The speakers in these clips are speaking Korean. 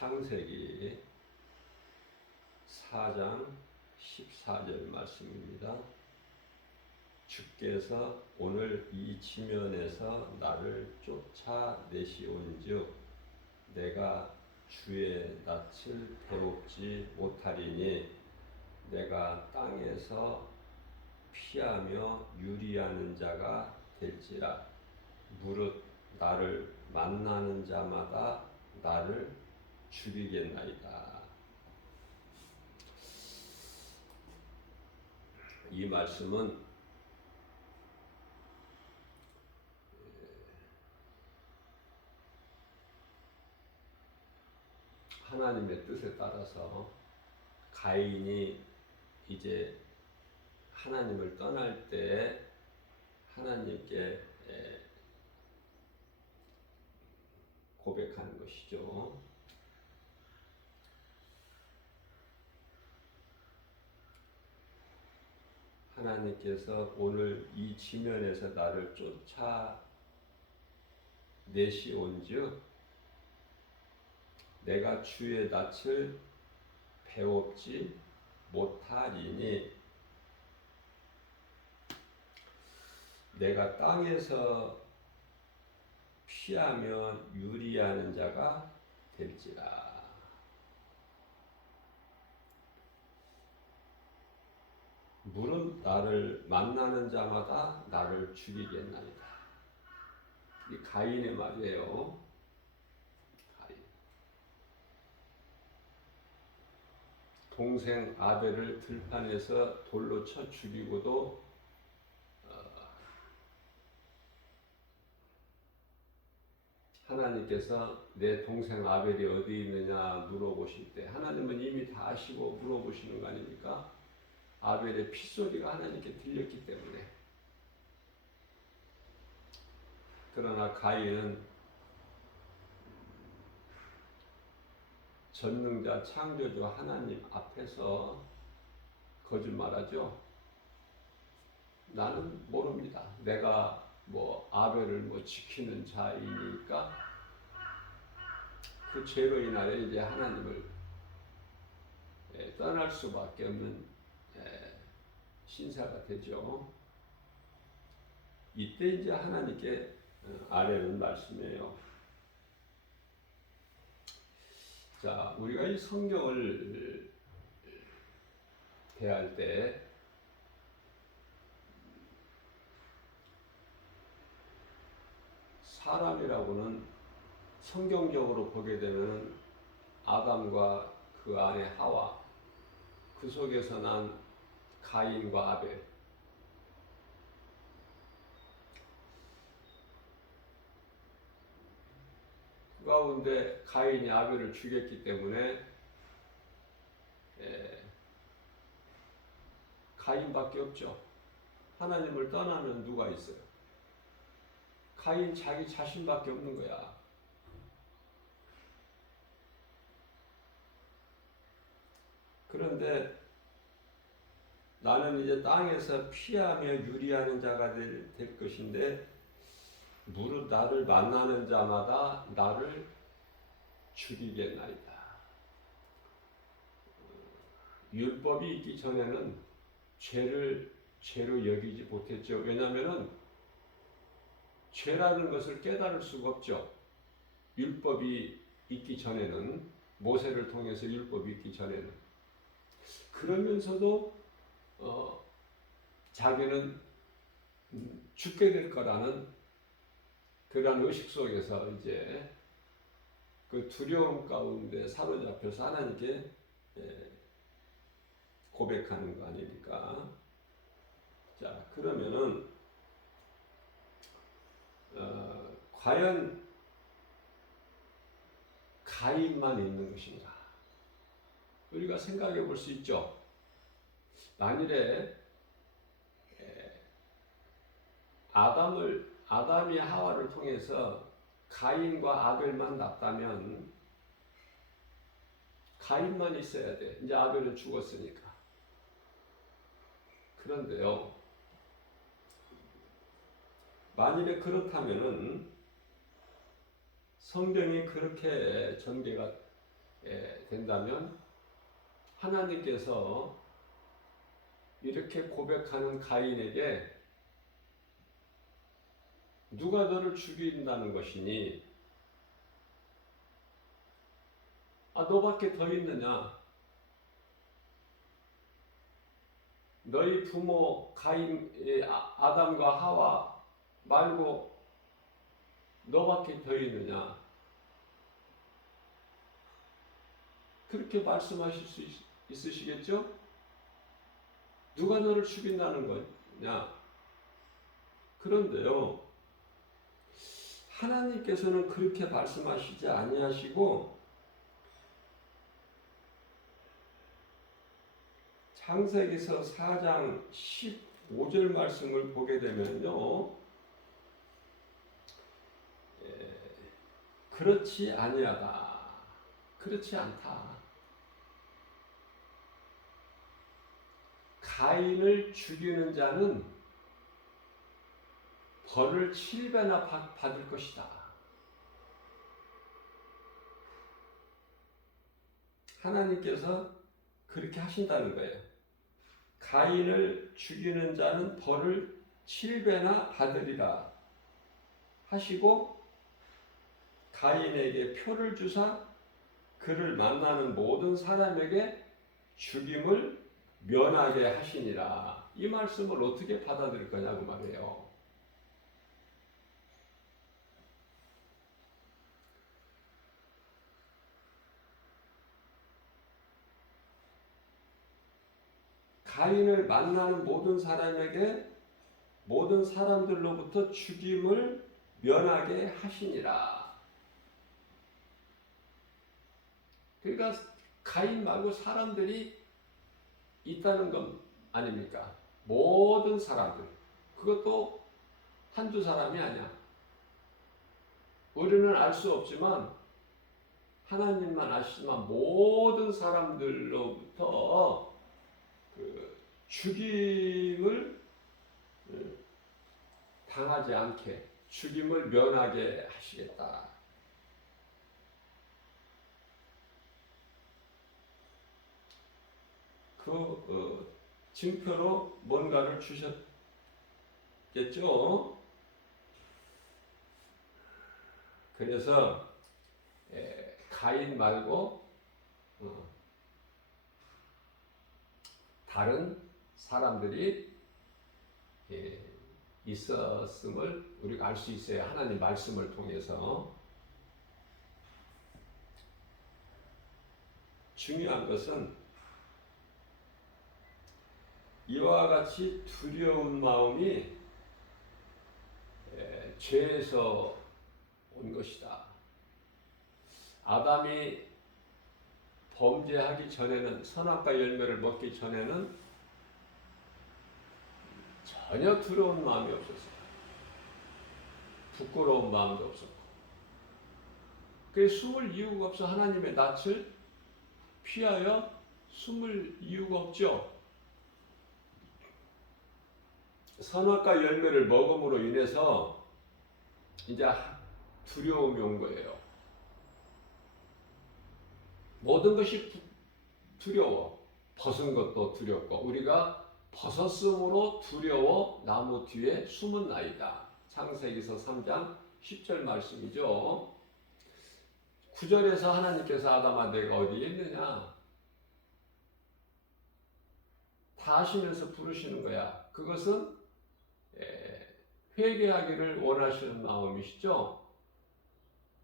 창세기 4장 14절 말씀입니다. 주께서 오늘 이 지면에서 나를 쫓아내시온즉 내가 주의 낯을 배웁지 못하리니 내가 땅에서 피하며 유리하는 자가 될지라. 무릇 나를 만나는 자마다 나를 죽이겠나이다. 이 말씀은 하나님의 뜻에 따라서 가인이 이제 하나님을 떠날 때 하나님께 고백하는 것이죠. 하나님께서 오늘 이 지면에서 나를 쫓아내시온즉 내가 주의 낯을 배웁지 못하리니 내가 땅에서 피하며 유리하는 자가 될지라. 무릇 나를 만나는 자마다 나를 죽이겠나이다. 이 가인의 말이에요. 가인. 동생 아벨을 들판에서 돌로 쳐 죽이고도 하나님께서 내 동생 아벨이 어디 있느냐 물어보실 때 하나님은 이미 다 아시고 물어보시는 거 아닙니까? 아벨의 핏소리가 하나님께 들렸기 때문에. 그러나 가인은 전능자 창조주 하나님 앞에서 거짓말하죠. 나는 모릅니다. 내가 아벨을 지키는 자이니까 그 죄로 인하여 이제 하나님을 떠날 수밖에 없는 신사가 되죠. 이때 이제 하나님께 아뢰는 말씀이에요. 자, 우리가 이 성경을 대할 때 사람이라고는 성경적으로 보게 되면 아담과 그 아내 하와, 그 속에서 난 가인과 아벨, 그 가운데 가인이 아벨을 죽였기 때문에 가인밖에 없죠. 하나님을 떠나면 누가 있어요? 가인 자기 자신밖에 없는 거야. 그런데 나는 이제 땅에서 피하며 유리하는 자가 될 것인데 무릇 나를 만나는 자마다 나를 죽이겠나이다. 율법이 있기 전에는 죄를 죄로 여기지 못했죠. 왜냐하면 죄라는 것을 깨달을 수가 없죠. 율법이 있기 전에는, 모세를 통해서 율법이 있기 전에는. 그러면서도 자기는 죽게 될 거라는 그러한 의식 속에서 이제 그 두려움 가운데 사로잡혀서 하나님께 고백하는 거 아닙니까? 자, 그러면은 과연 가인만 있는 것인가? 우리가 생각해 볼 수 있죠. 만일에 아담이 하와를 통해서 가인과 아벨만 났다면 가인만 있어야 돼. 이제 아벨은 죽었으니까. 그런데요, 만일에 그렇다면은 성경이 그렇게 전개가 된다면 하나님께서 이렇게 고백하는 가인에게 누가 너를 죽인다는 것이니 너밖에 더 있느냐? 너희 부모 가인 아담과 하와 말고 너밖에 더 있느냐? 그렇게 말씀하실 수 있으시겠죠? 누가 너를 죽인다는 거냐? 그런데요, 하나님께서는 그렇게 말씀하시지 아니하시고 창세기서 4장 15절 말씀을 보게 되면요, 그렇지 아니하다, 그렇지 않다. 가인을 죽이는 자는 벌을 7배나 받을 것이다. 하나님께서 그렇게 하신다는 거예요. 가인을 죽이는 자는 벌을 7배나 받으리라 하시고 가인에게 표를 주사 그를 만나는 모든 사람에게 죽임을 면하게 하시니라. 이 말씀을 어떻게 받아들일 거냐고 말이에요. 가인을 만나는 모든 사람에게 모든 사람들로부터 죽임을 면하게 하시니라. 그러니까 가인 말고 사람들이 있다는 건 아닙니까? 모든 사람들. 그것도 한두 사람이 아니야. 우리는 알 수 없지만 하나님만 아시지만 모든 사람들로부터 죽임을 당하지 않게 죽임을 면하게 하시겠다. 증표로 뭔가를 주셨겠죠. 그래서 가인 말고 다른 사람들이 있었음을 우리가 알 수 있어요. 하나님 말씀을 통해서. 중요한 것은 이와 같이 두려운 마음이 죄에서 온 것이다. 아담이 범죄하기 전에는, 선악과 열매를 먹기 전에는 전혀 두려운 마음이 없었어요. 부끄러운 마음도 없었고. 그래서 숨을 이유가 없어. 하나님의 낯을 피하여 숨을 이유가 없죠. 선악과 열매를 먹음으로 인해서 이제 두려움이 온 거예요. 모든 것이 두려워. 벗은 것도 두렵고 우리가 벗었으므로 두려워 나무 뒤에 숨은 나이다. 창세기서 3장 10절 말씀이죠. 9절에서 하나님께서 아담아 내가 어디에 있느냐? 다 아시면서 부르시는 거야. 그것은 회개하기를 원하시는 마음이시죠.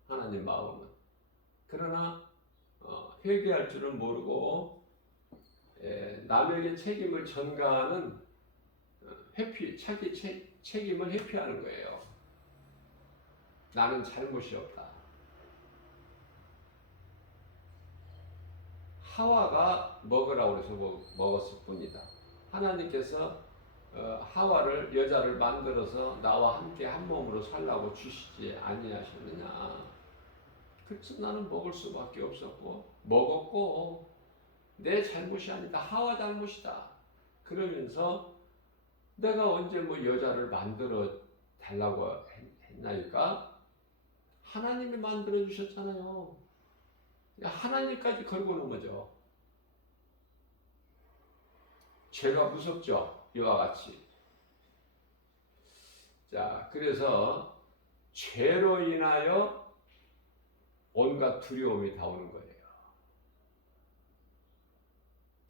하나님 마음은. 그러나 회개할 줄은 모르고 남에게 책임을 전가하는 자기 책임을 회피하는 거예요. 나는 잘못이 없다. 하와가 먹으라고 해서 먹었을 뿐이다. 하나님께서 하와를 여자를 만들어서 나와 함께 한 몸으로 살라고 주시지 아니하셨느냐. 그래서 나는 먹을 수밖에 없었고 먹었고 내 잘못이 아니다. 하와 잘못이다. 그러면서 내가 언제 여자를 만들어 달라고 했나니까? 하나님이 만들어 주셨잖아요. 하나님까지 걸고 넘어져. 죄가 무섭죠? 이와 같이. 자, 그래서 죄로 인하여 온갖 두려움이 다 오는 거예요.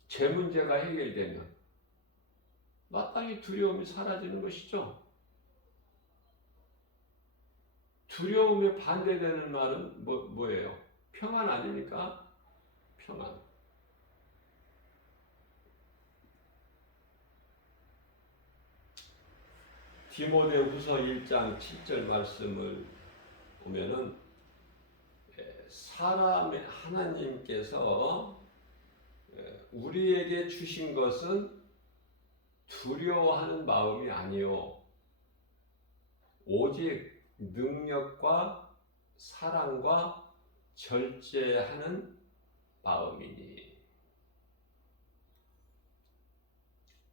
죄 문제가 해결되면 마땅히 두려움이 사라지는 것이죠. 두려움에 반대되는 말은 뭐예요? 평안 아닙니까? 평안. 디모데후서 1장 7절 말씀을 보면은 사람의 하나님께서 우리에게 주신 것은 두려워하는 마음이 아니요 오직 능력과 사랑과 절제하는 마음이니.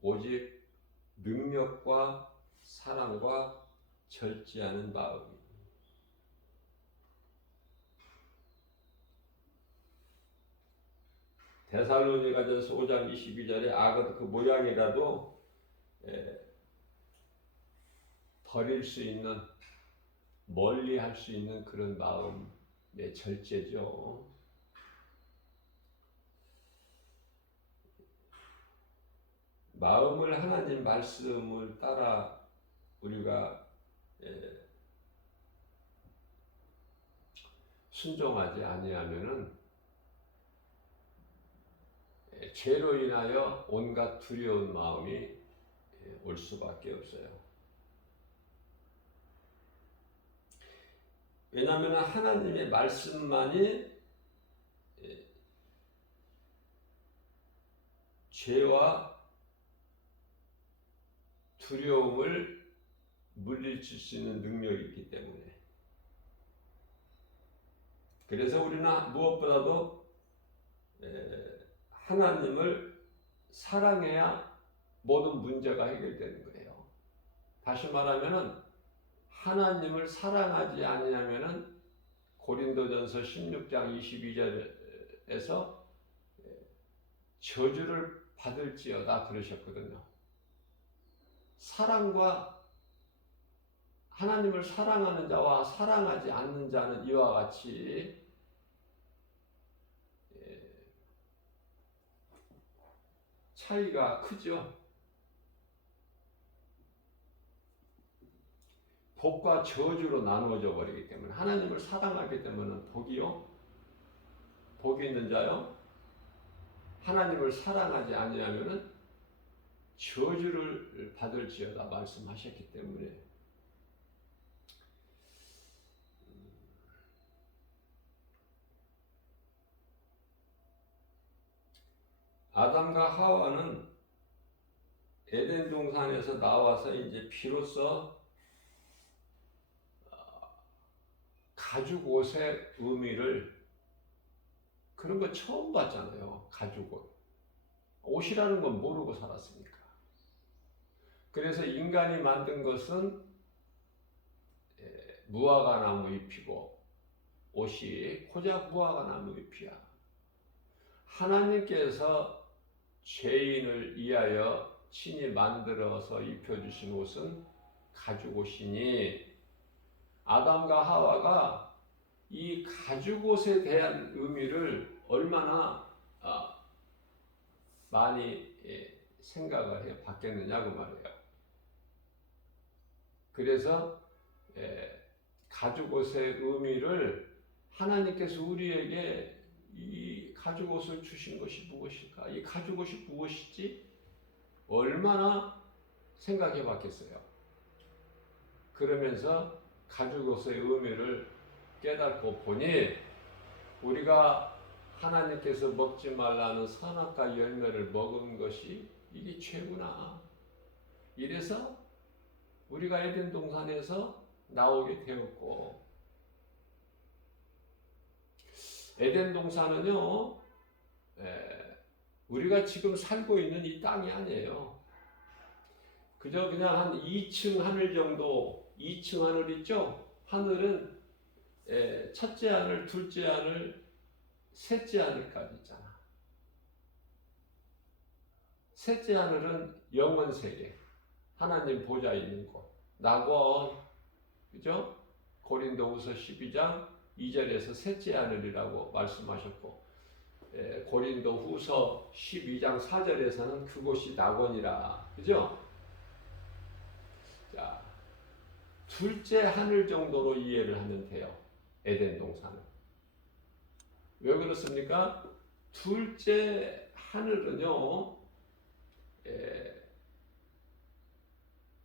오직 능력과 사랑과 절제하는 마음이니. 데살로니가전서 5장 22절에 악은 그 모양이라도 버릴 수 있는, 멀리 할 수 있는 그런 마음의 절제죠. 마음을 하나님 말씀을 따라 우리가 순종하지 아니하면은 죄로 인하여 온갖 두려운 마음이 올 수밖에 없어요. 왜냐하면 하나님의 말씀만이 죄와 두려움을 물리칠 수 있는 능력이 있기 때문에. 그래서 우리는 무엇보다도 하나님을 사랑해야 모든 문제가 해결되는 거예요. 다시 말하면은 하나님을 사랑하지 아니하면은 고린도전서 16장 22절에서 저주를 받을지어다 그러셨거든요. 사랑과 하나님을 사랑하는 자와 사랑하지 않는 자는 이와 같이 차이가 크죠. 복과 저주로 나누어져 버리기 때문에 하나님을 사랑하기 때문에 복이요, 복이 있는 자요. 하나님을 사랑하지 아니하면은 저주를 받을지어다 말씀하셨기 때문에 아담과 하와는 에덴 동산에서 나와서 이제 비로소 가죽 옷의 의미를, 그런 거 처음 봤잖아요. 가죽 옷. 옷이라는 건 모르고 살았으니까. 그래서 인간이 만든 것은 무화과 나무 잎이고 옷이 고작 무화과 나무 잎이야. 하나님께서 죄인을 위하여 친히 만들어서 입혀주신 옷은 가죽 옷이니 아담과 하와가 이 가죽 옷에 대한 의미를 얼마나 많이 생각을 해 봤겠느냐고 말이에요. 그래서 가죽 옷의 의미를 하나님께서 우리에게 이 가죽 옷을 주신 것이 무엇일까? 이 가죽 옷이 무엇이지? 얼마나 생각해 봤겠어요. 그러면서 가죽 옷의 의미를 깨닫고 보니 우리가 하나님께서 먹지 말라는 선악과 열매를 먹은 것이 이게 죄구나. 이래서 우리가 에덴 동산에서 나오게 되었고, 에덴 동산은요, 우리가 지금 살고 있는 이 땅이 아니에요. 그저 그냥 한 2층 하늘 정도, 2층 하늘 있죠? 하늘은 첫째 하늘, 둘째 하늘, 셋째 하늘까지 있잖아. 셋째 하늘은 영원 세계, 하나님 보좌 있는 곳. 낙원, 그죠? 고린도후서 12장 2절에서 셋째 하늘이라고 말씀하셨고, 고린도후서 12장 4절에서는 그곳이 낙원이라, 그죠? 자, 둘째 하늘 정도로 이해를 하면 돼요. 에덴 동산은. 왜 그렇습니까? 둘째 하늘은요,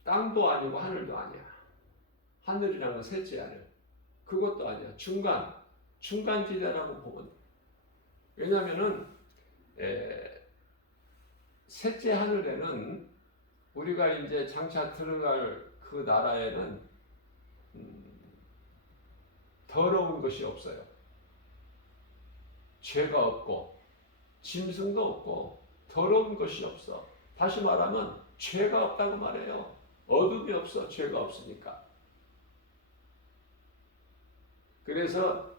땅도 아니고 하늘도 아니야. 하늘이란 건 셋째 하늘. 그것도 아니야. 중간 지대라고 보면 돼. 왜냐면은, 셋째 하늘에는 우리가 이제 장차 들어갈 그 나라에는 더러운 것이 없어요. 죄가 없고 짐승도 없고 더러운 것이 없어. 다시 말하면 죄가 없다고 말해요. 어둠이 없어. 죄가 없으니까. 그래서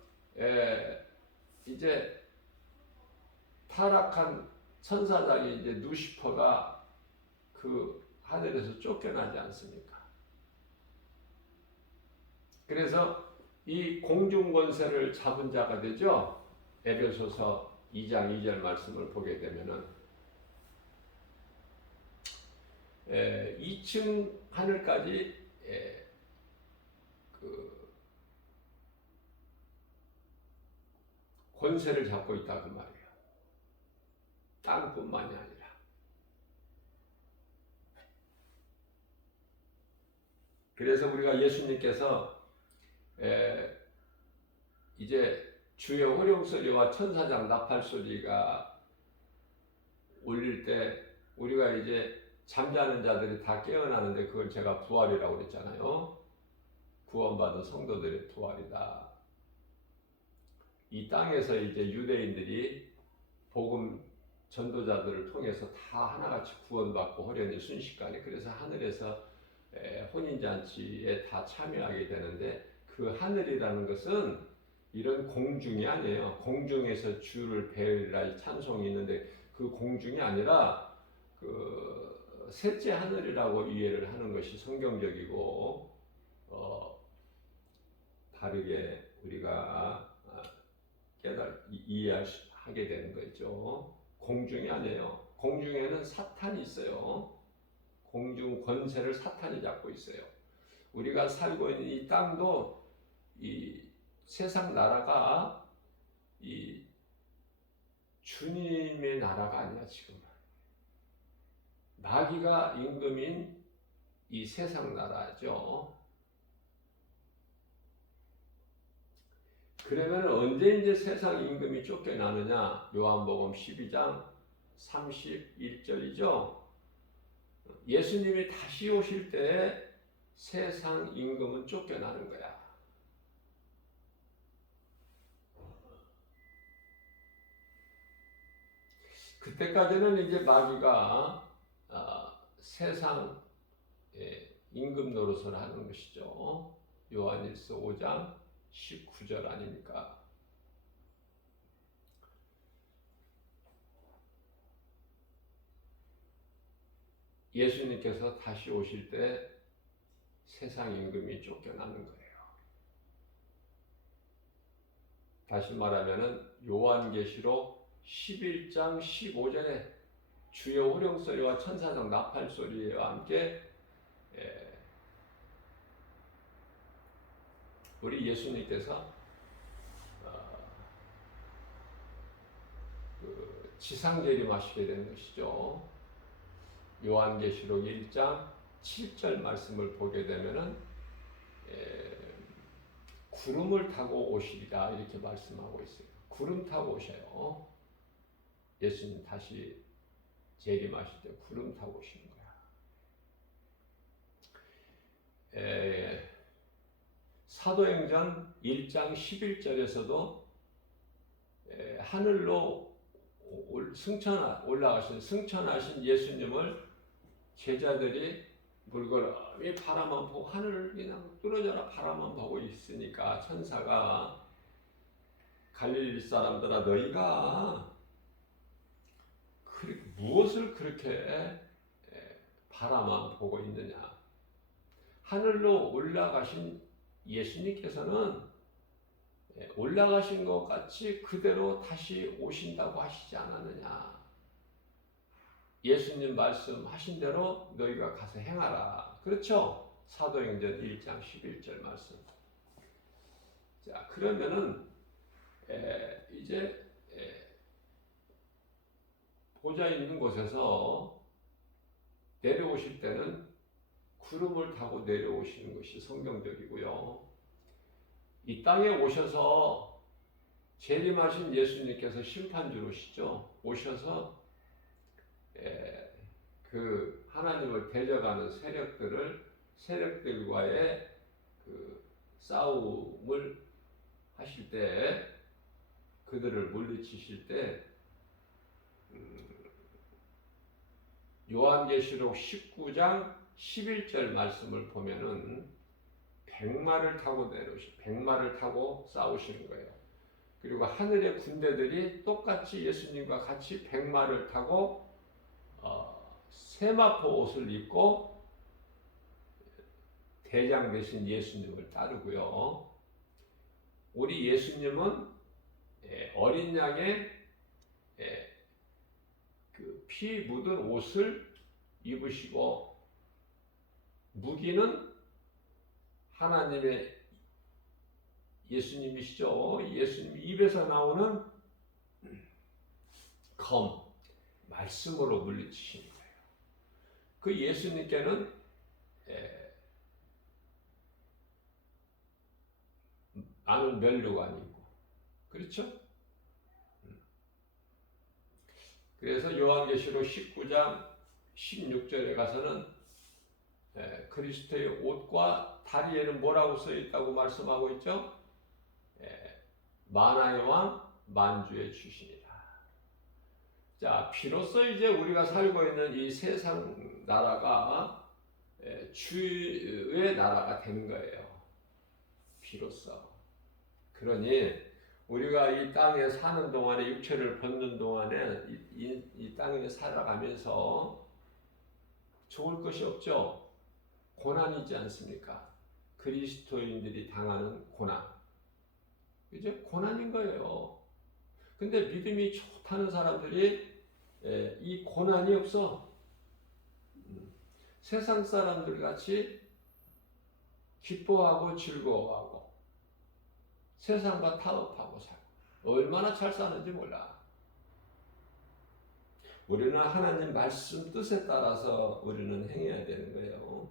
이제 타락한 천사장이 이제 누시퍼가 그 하늘에서 쫓겨나지 않습니까? 그래서 이 공중 권세를 잡은 자가 되죠. 에베소서 2장 2절 말씀을 보게 되면은 2층 하늘까지 그 권세를 잡고 있다 그 말이에요. 땅뿐만이 아니라. 그래서 우리가 예수님께서 이제 주의 호령소리와 천사장 나팔소리가 울릴 때 우리가 이제 잠자는 자들이 다 깨어나는데 그걸 제가 부활이라고 그랬잖아요. 구원받은 성도들의 부활이다. 이 땅에서 이제 유대인들이 복음 전도자들을 통해서 다 하나같이 구원받고 호련히 순식간에, 그래서 하늘에서 혼인잔치에 다 참여하게 되는데, 그 하늘이라는 것은 이런 공중이 아니에요. 공중에서 주를 배우리라 찬송이 있는데 그 공중이 아니라 그 셋째 하늘이라고 이해를 하는 것이 성경적이고 바르게 우리가 이해하게 되는 거죠. 공중이 아니에요. 공중에는 사탄이 있어요. 공중 권세를 사탄이 잡고 있어요. 우리가 살고 있는 이 땅도 이 세상 나라가 이 주님의 나라가 아니야. 지금 마귀가 임금인 이 세상 나라죠. 그러면 언제 이제 세상 임금이 쫓겨나느냐? 요한복음 12장 31절이죠. 예수님이 다시 오실 때 세상 임금은 쫓겨나는 거야. 그때까지는 이제 마귀가 세상 임금 노릇을 하는 것이죠. 요한일서 5장 19절 아닙니까? 예수님께서 다시 오실 때 세상 임금이 쫓겨나는 거예요. 다시 말하면은 요한계시록 11장 15절에 주의 호령소리와 천사장 나팔소리와 함께 우리 예수님께서 그 지상재림하시게 된 것이죠. 요한계시록 1장 7절 말씀을 보게 되면은 구름을 타고 오시리라 이렇게 말씀하고 있어요. 구름 타고 오셔요. 예수님 다시 재림하실 때 구름 타고 오시는 거야. 사도행전 1장 11절에서도 하늘로 승천하신 예수님을 제자들이 물거름이 바라만 보고, 하늘을 그냥 뚫어져라 바라만 보고 있으니까 천사가 갈릴리 사람들아, 너희가 무엇을 그렇게 바라만 보고 있느냐? 하늘로 올라가신 예수님께서는 올라가신 것 같이 그대로 다시 오신다고 하시지 않았느냐? 예수님 말씀하신 대로 너희가 가서 행하라. 그렇죠? 사도행전 1장 11절 말씀. 자, 그러면은 이제 보좌 있는 곳에서 내려오실 때는 구름을 타고 내려오시는 것이 성경적이고요. 이 땅에 오셔서 재림하신 예수님께서 심판주로시죠. 오셔서 그 하나님을 데려가는 세력들과의 그 싸움을 하실 때, 그들을 물리치실 때 요한계시록 19장 11절 말씀을 보면은 백마를 타고 싸우시는 거예요. 그리고 하늘의 군대들이 똑같이 예수님과 같이 백마를 타고 세마포 옷을 입고 대장 되신 예수님을 따르고요. 우리 예수님은 어린 양의 그 피 묻은 옷을 입으시고, 무기는 하나님의 예수님이시죠. 예수님 입에서 나오는 검, 말씀으로 물리치시는 거예요. 그 예수님께는 아는 면류관이 있고, 그렇죠? 그래서 요한계시록 19장 16절에 가서는 그리스도의 옷과 다리에는 뭐라고 써 있다고 말씀하고 있죠? 만왕의 왕, 만주의 주신이라. 자, 비로소 이제 우리가 살고 있는 이 세상 나라가 주의 나라가 된 거예요. 비로소. 그러니 우리가 이 땅에 사는 동안에, 육체를 벗는 동안에 이 땅에 살아가면서 좋을 것이 없죠. 고난이지 않습니까? 그리스도인들이 당하는 고난. 이제 고난인 거예요. 근데 믿음이 좋다는 사람들이 이 고난이 없어. 세상 사람들 같이 기뻐하고 즐거워하고 세상과 타협하고 살고 얼마나 잘 사는지 몰라. 우리는 하나님 말씀 뜻에 따라서 우리는 행해야 되는 거예요.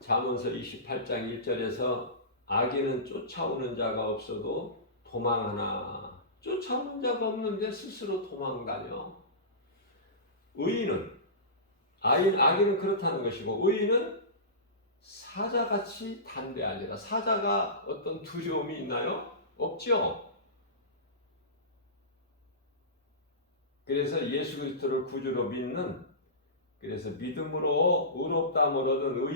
잠언서 28장 1절에서 악인은 쫓아오는 자가 없어도 도망하나. 쫓아오는 자가 없는데 스스로 도망다녀. 악인은 그렇다는 것이고, 의인은 사자같이 담대하니라. 사자가 어떤 두려움이 있나요? 없죠. 그래서 예수 그리스도를 구주로 믿는, 그래서 믿음으로 의롭다함을 얻은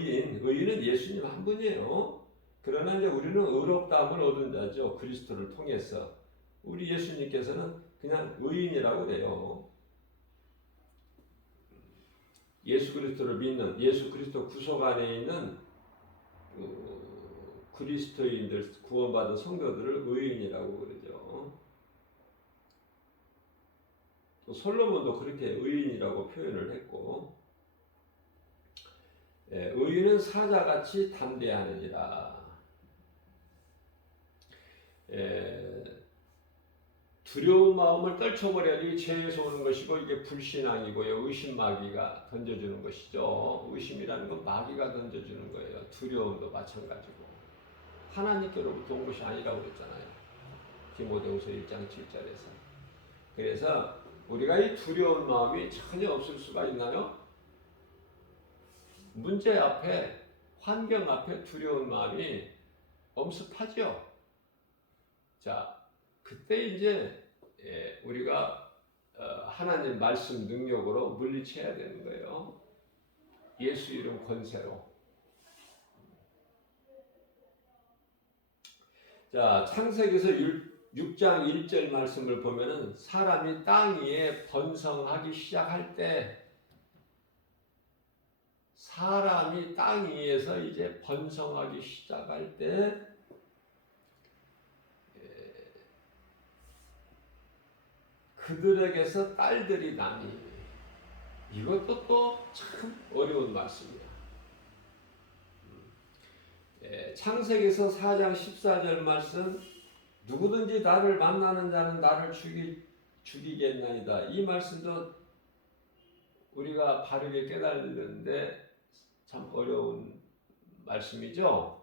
의인은 예수님 한 분이에요. 그러나 이제 우리는 의롭다함을 얻은 자죠. 그리스도를 통해서. 우리 예수님께서는 그냥 의인이라고 그래요. 예수 그리스도를 믿는, 예수 그리스도 구속 안에 있는 그리스도인들, 구원받은 성도들을 의인이라고 그러죠. 또 솔로몬도 그렇게 의인이라고 표현을 했고, 의인은 사자같이 담대하느니라. 두려운 마음을 떨쳐버려야 죄에서 오는 것이고, 이게 불신앙이고요. 의심마귀가 던져주는 것이죠. 의심이라는 건 마귀가 던져주는 거예요. 두려움도 마찬가지고. 하나님께로부터 온 것이 아니라고 그랬잖아요. 디모데후서 1장 7절에서. 그래서 우리가 이 두려운 마음이 전혀 없을 수가 있나요? 문제 앞에, 환경 앞에 두려운 마음이 엄습하죠. 자, 그때 이제 우리가 하나님 말씀 능력으로 물리쳐야 되는 거예요. 예수 이름 권세로. 자, 창세기에서 6장 1절 말씀을 보면은 사람이 땅 위에 번성하기 시작할 때, 사람이 땅 위에서 이제 번성하기 시작할 때 그들에게서 딸들이 나니, 이것도 또 참 어려운 말씀이야. 창세기에서 4장 14절 말씀, 누구든지 나를 만나는 자는 나를 죽이겠나이다. 이 말씀도 우리가 바르게 깨달는데 참 어려운 말씀이죠.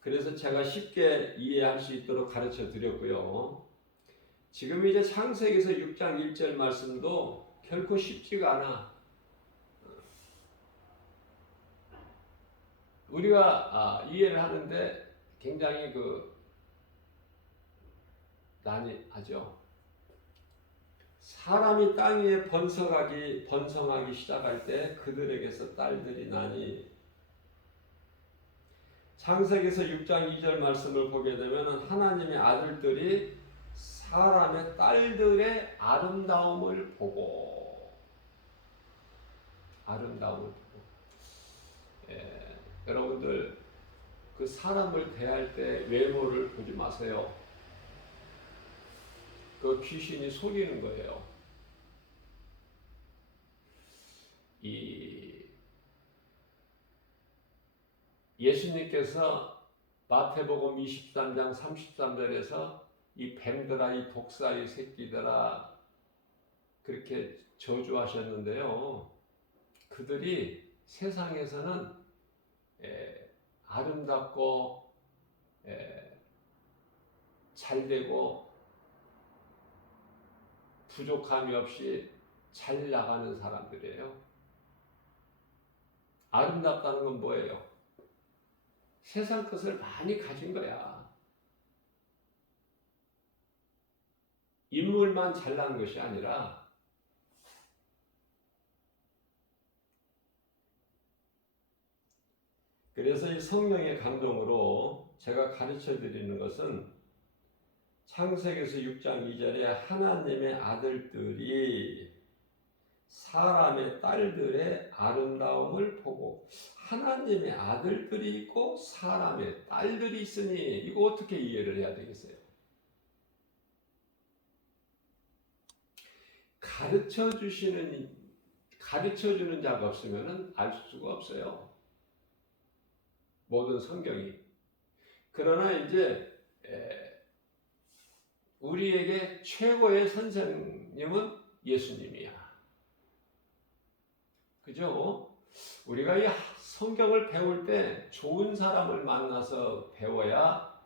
그래서 제가 쉽게 이해할 수 있도록 가르쳐 드렸고요. 지금 이제 창세기에서 6장 1절 말씀도 결코 쉽지가 않아. 우리가 이해를 하는데 굉장히 난해하죠. 사람이 땅 위에 번성하기 시작할 때 그들에게서 딸들이 나니, 창세기에서 6장 2절 말씀을 보게 되면 하나님의 아들들이 사람의 딸들의 아름다움을 보고, 여러분들 그 사람을 대할 때 외모를 보지 마세요. 그 귀신이 속이는 거예요. 예수님께서 마태복음 23장 33절에서 이 뱀들아, 이 독사의 새끼들아, 그렇게 저주하셨는데요. 그들이 세상에서는 아름답고 잘되고 부족함이 없이 잘 나가는 사람들이에요. 아름답다는 건 뭐예요? 세상 것을 많이 가진 거야. 인물만 잘난 것이 아니라 그래서 이 성령의 감동으로 제가 가르쳐 드리는 것은 창세기에서 6장 2절에 하나님의 아들들이 사람의 딸들의 아름다움을 보고, 하나님의 아들들이 있고 사람의 딸들이 있으니 이거 어떻게 이해를 해야 되겠어요? 가르쳐주는 자가 없으면 알 수가 없어요. 모든 성경이. 그러나 이제 우리에게 최고의 선생님은 예수님이야. 그죠? 우리가 이 성경을 배울 때 좋은 사람을 만나서 배워야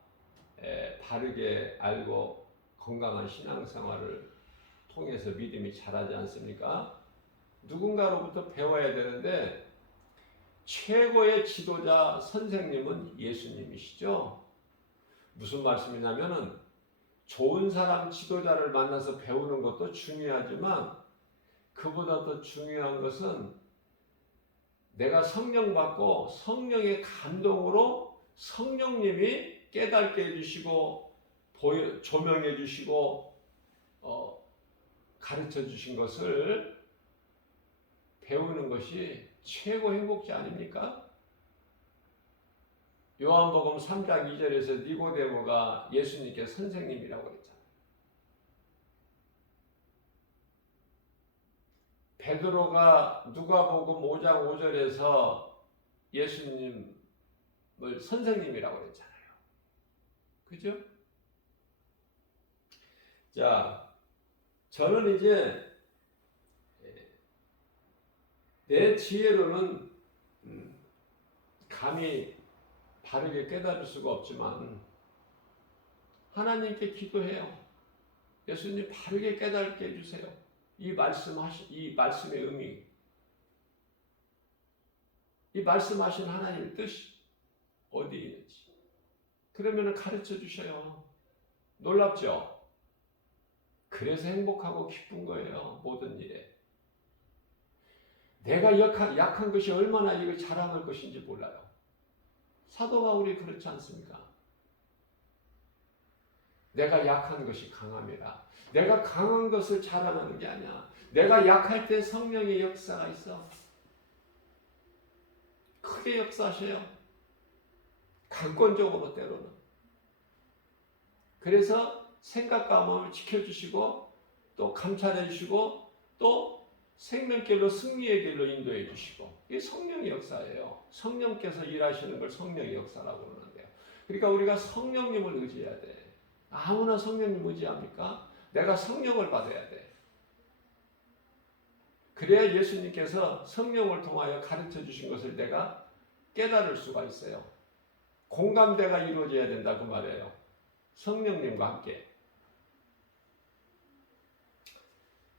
바르게 알고 건강한 신앙생활을 통해서 믿음이 자라지 않습니까? 누군가로부터 배워야 되는데 최고의 지도자 선생님은 예수님이시죠. 무슨 말씀이냐면은 좋은 사람 지도자를 만나서 배우는 것도 중요하지만 그보다 더 중요한 것은 내가 성령 받고 성령의 감동으로 성령님이 깨닫게 해주시고 조명해 주시고 가르쳐 주신 것을 배우는 것이 최고 행복지 아닙니까? 요한복음 3장 2절에서 니고데모가 예수님께 선생님이라고 그랬잖아요. 베드로가 누가복음 5장 5절에서 예수님을 선생님이라고 그랬잖아요. 그죠? 자, 저는 이제 내 지혜로는 감히 바르게 깨달을 수가 없지만 하나님께 기도해요. 예수님 바르게 깨닫게 해주세요. 이 말씀의 의미, 이 말씀하신 하나님의 뜻이 어디에 있는지. 그러면 가르쳐 주셔요. 놀랍죠? 그래서 행복하고 기쁜 거예요. 모든 일에. 내가 약한 것이 얼마나 이걸 자랑할 것인지 몰라요. 사도 바울이 그렇지 않습니까? 내가 약한 것이 강함이라. 내가 강한 것을 자랑하는 게 아니야. 내가 약할 때 성령의 역사가 있어. 크게 역사하셔요. 강권적으로 때로는. 그래서 생각과 마음을 지켜주시고 또 감찰해 주시고 또 생명길로 승리의 길로 인도해 주시고, 이게 성령의 역사예요. 성령께서 일하시는 걸 성령의 역사라고 그러는데요. 그러니까 우리가 성령님을 의지해야 돼. 아무나 성령님 의지합니까? 내가 성령을 받아야 돼. 그래야 예수님께서 성령을 통하여 가르쳐 주신 것을 내가 깨달을 수가 있어요. 공감대가 이루어져야 된다 그 말이에요. 성령님과 함께.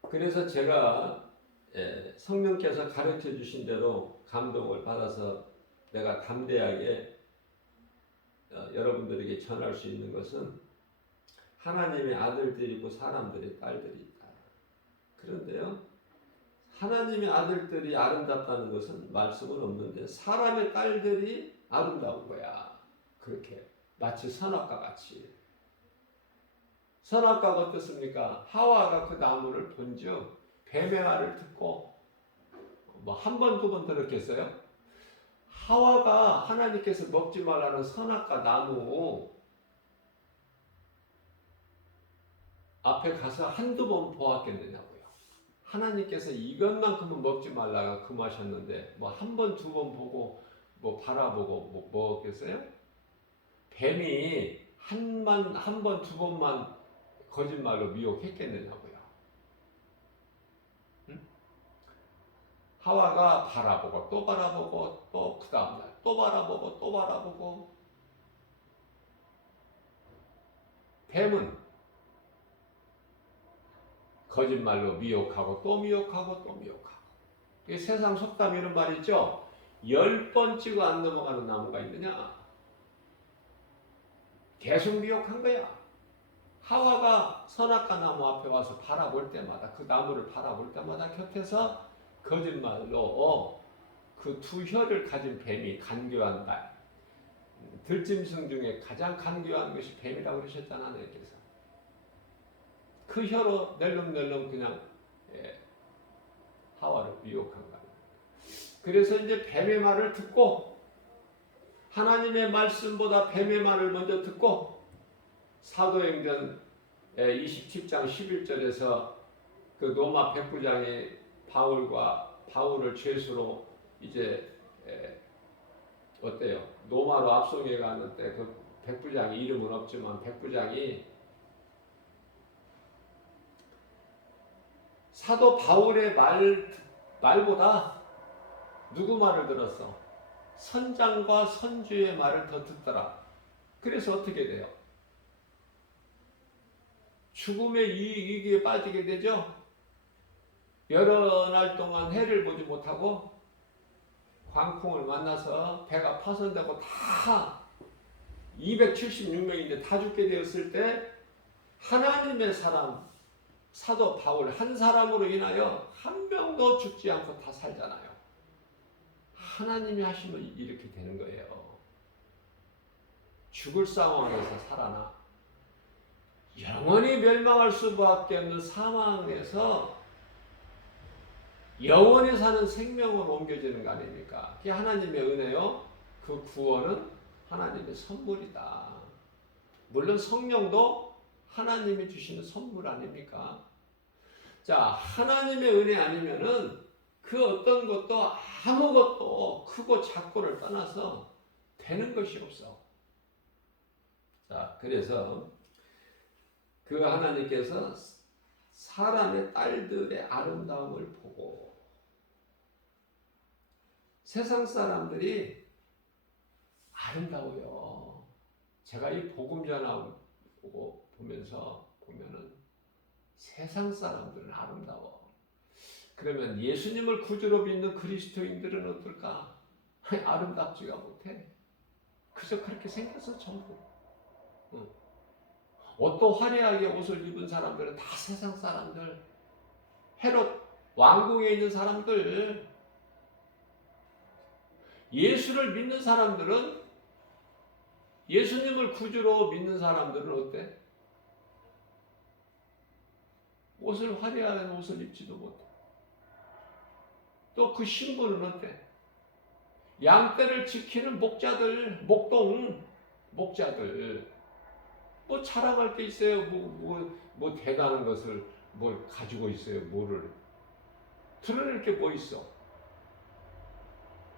그래서 제가 성령께서 가르쳐 주신 대로 감동을 받아서 내가 담대하게 여러분들에게 전할 수 있는 것은 하나님의 아들들이고 사람들의 딸들이 있다. 그런데요, 하나님의 아들들이 아름답다는 것은 말씀은 없는데 사람의 딸들이 아름다운 거야. 그렇게 마치 선악과 같이. 선악과가 어떻습니까? 하와가 그 나무를 본즉 뱀의 말을 듣고 뭐 한 번, 두 번 들었겠어요? 하와가 하나님께서 먹지 말라는 선악과 나무 앞에 가서 한두 번 보았겠느냐고요. 하나님께서 이것만큼은 먹지 말라고 금하셨는데 뭐 한 번, 두 번 보고 뭐 바라보고 뭐 먹겠어요? 뱀이 한 번, 두 번만 거짓말로 미혹했겠느냐고요. 응? 하와가 바라보고 또 바라보고 또 그 다음날 또 바라보고 또 바라보고, 뱀은 거짓말로 미혹하고 또 미혹하고 또 미혹하고. 세상 속담 이런 말 있죠? 10번 찍어 안 넘어가는 나무가 있느냐? 계속 미혹한 거야. 하와가 선악과 나무 앞에 와서 바라볼 때마다, 그 나무를 바라볼 때마다 곁에서 거짓말로 그 두 혀를 가진 뱀이 간교한다. 들짐승 중에 가장 간교한 것이 뱀이라고 그러셨잖아, 하나님께서. 그 혀로 낼름낼름 그냥 하와를 미혹한 거예요. 그래서 이제 뱀의 말을 듣고, 하나님의 말씀보다 뱀의 말을 먼저 듣고, 사도행전 27장 11절에서 그 로마 백부장이 바울을 죄수로 이제 어때요? 로마로 압송해 가는데 그 백부장이, 이름은 없지만 백부장이 사도 바울의 말보다 누구 말을 들었어? 선장과 선주의 말을 더 듣더라. 그래서 어떻게 돼요? 죽음의 위기에 빠지게 되죠. 여러 날 동안 해를 보지 못하고 광풍을 만나서 배가 파손되고 다 276명인데 다 죽게 되었을 때 하나님의 사람 사도 바울 한 사람으로 인하여 한 명도 죽지 않고 다 살잖아요. 하나님이 하시면 이렇게 되는 거예요. 죽을 상황에서 살아나 영원히 멸망할 수밖에 없는 사망에서 영원히 사는 생명으로 옮겨지는 거 아닙니까? 그게 하나님의 은혜요. 그 구원은 하나님의 선물이다. 물론 성령도 하나님이 주시는 선물 아닙니까? 자, 하나님의 은혜 아니면은 그 어떤 것도 아무것도 크고 작고를 떠나서 되는 것이 없어. 자, 그래서 그 하나님께서 사람의 딸들의 아름다움을 보고, 세상 사람들이 아름다워요. 제가 이 복음 전하고 보면은 세상 사람들은 아름다워. 그러면 예수님을 구주로 믿는 그리스도인들은 어떨까? 아름답지가 못해. 그저 그렇게 생겨서 전부. 옷도 화려하게 옷을 입은 사람들은 다 세상 사람들. 헤롯 왕궁에 있는 사람들. 예수를 믿는 사람들은, 예수님을 구주로 믿는 사람들은 어때? 옷을 화려한 옷을 입지도 못해. 또 그 신분은 어때? 양떼를 지키는 목자들, 목자들 뭐 자랑할 게 있어요? 뭐 대단한 것을 뭘 가지고 있어요? 뭐를 드러낼 게 뭐 있어?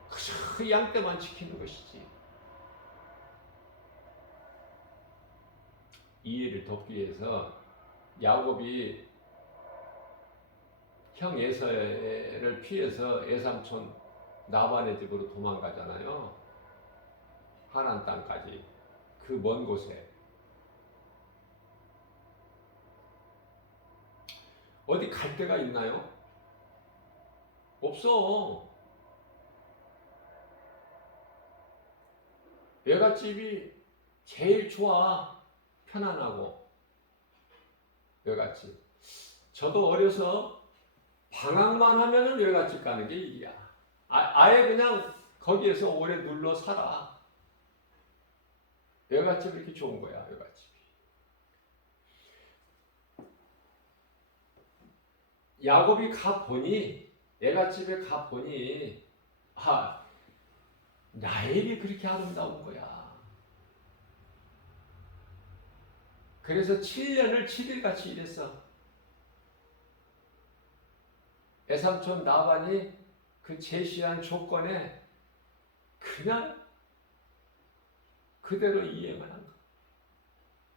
그저 양떼만 지키는 것이지. 이해를 돕기 위해서 야곱이 형 에서를 피해서 에삼촌 나반의 집으로 도망가잖아요. 하란 땅까지, 그 먼 곳에. 어디 갈 데가 있나요? 없어. 외갓집이 제일 좋아. 편안하고. 외갓집. 저도 어려서 방학만 하면은 외갓집 가는 게 일이야. 아예 그냥 거기에서 오래 눌러 살아. 외갓집이 이렇게 좋은 거야, 외갓집이. 야곱이 가보니, 외갓집에 가보니, 라헬이 그렇게 아름다운 거야. 그래서 7년을 7일같이 일했어. 에삼촌 나반이 그 제시한 조건에 그냥 그대로 이해만 한 거야.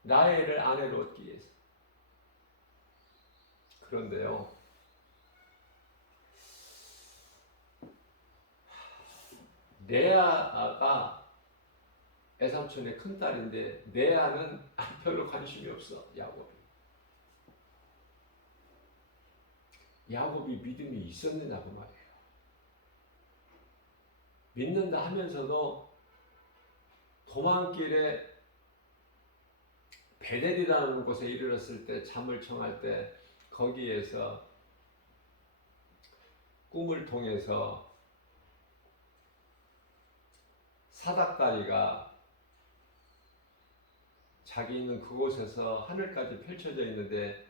라헬을 아내로 얻기 위해서. 그런데요, 레아가 에삼촌의 큰딸인데 레아는 별로 관심이 없어. 야곱이 믿음이 있었느냐 그 말이에요. 믿는다 하면서도 도망길에 베델이라는 곳에 이르렀을 때, 잠을 청할 때 거기에서 꿈을 통해서 사닥다리가 자기 있는 그곳에서 하늘까지 펼쳐져 있는데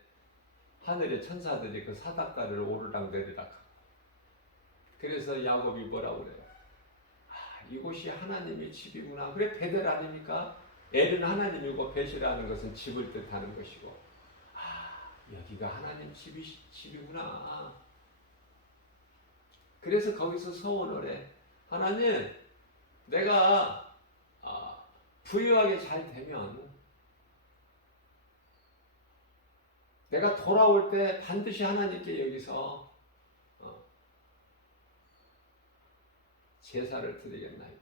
하늘의 천사들이 그 사닥다리를 오르락 내리락. 그래서 야곱이 뭐라고 그래요? 이곳이 하나님의 집이구나. 그래, 베델 아닙니까? 엘은 하나님이고 베실이라는 것은 집을 뜻하는 것이고, 여기가 하나님 집이구나. 그래서 거기서 서원을 해. 하나님, 내가 부유하게 잘 되면 내가 돌아올 때 반드시 하나님께 여기서 제사를 드리겠나이다.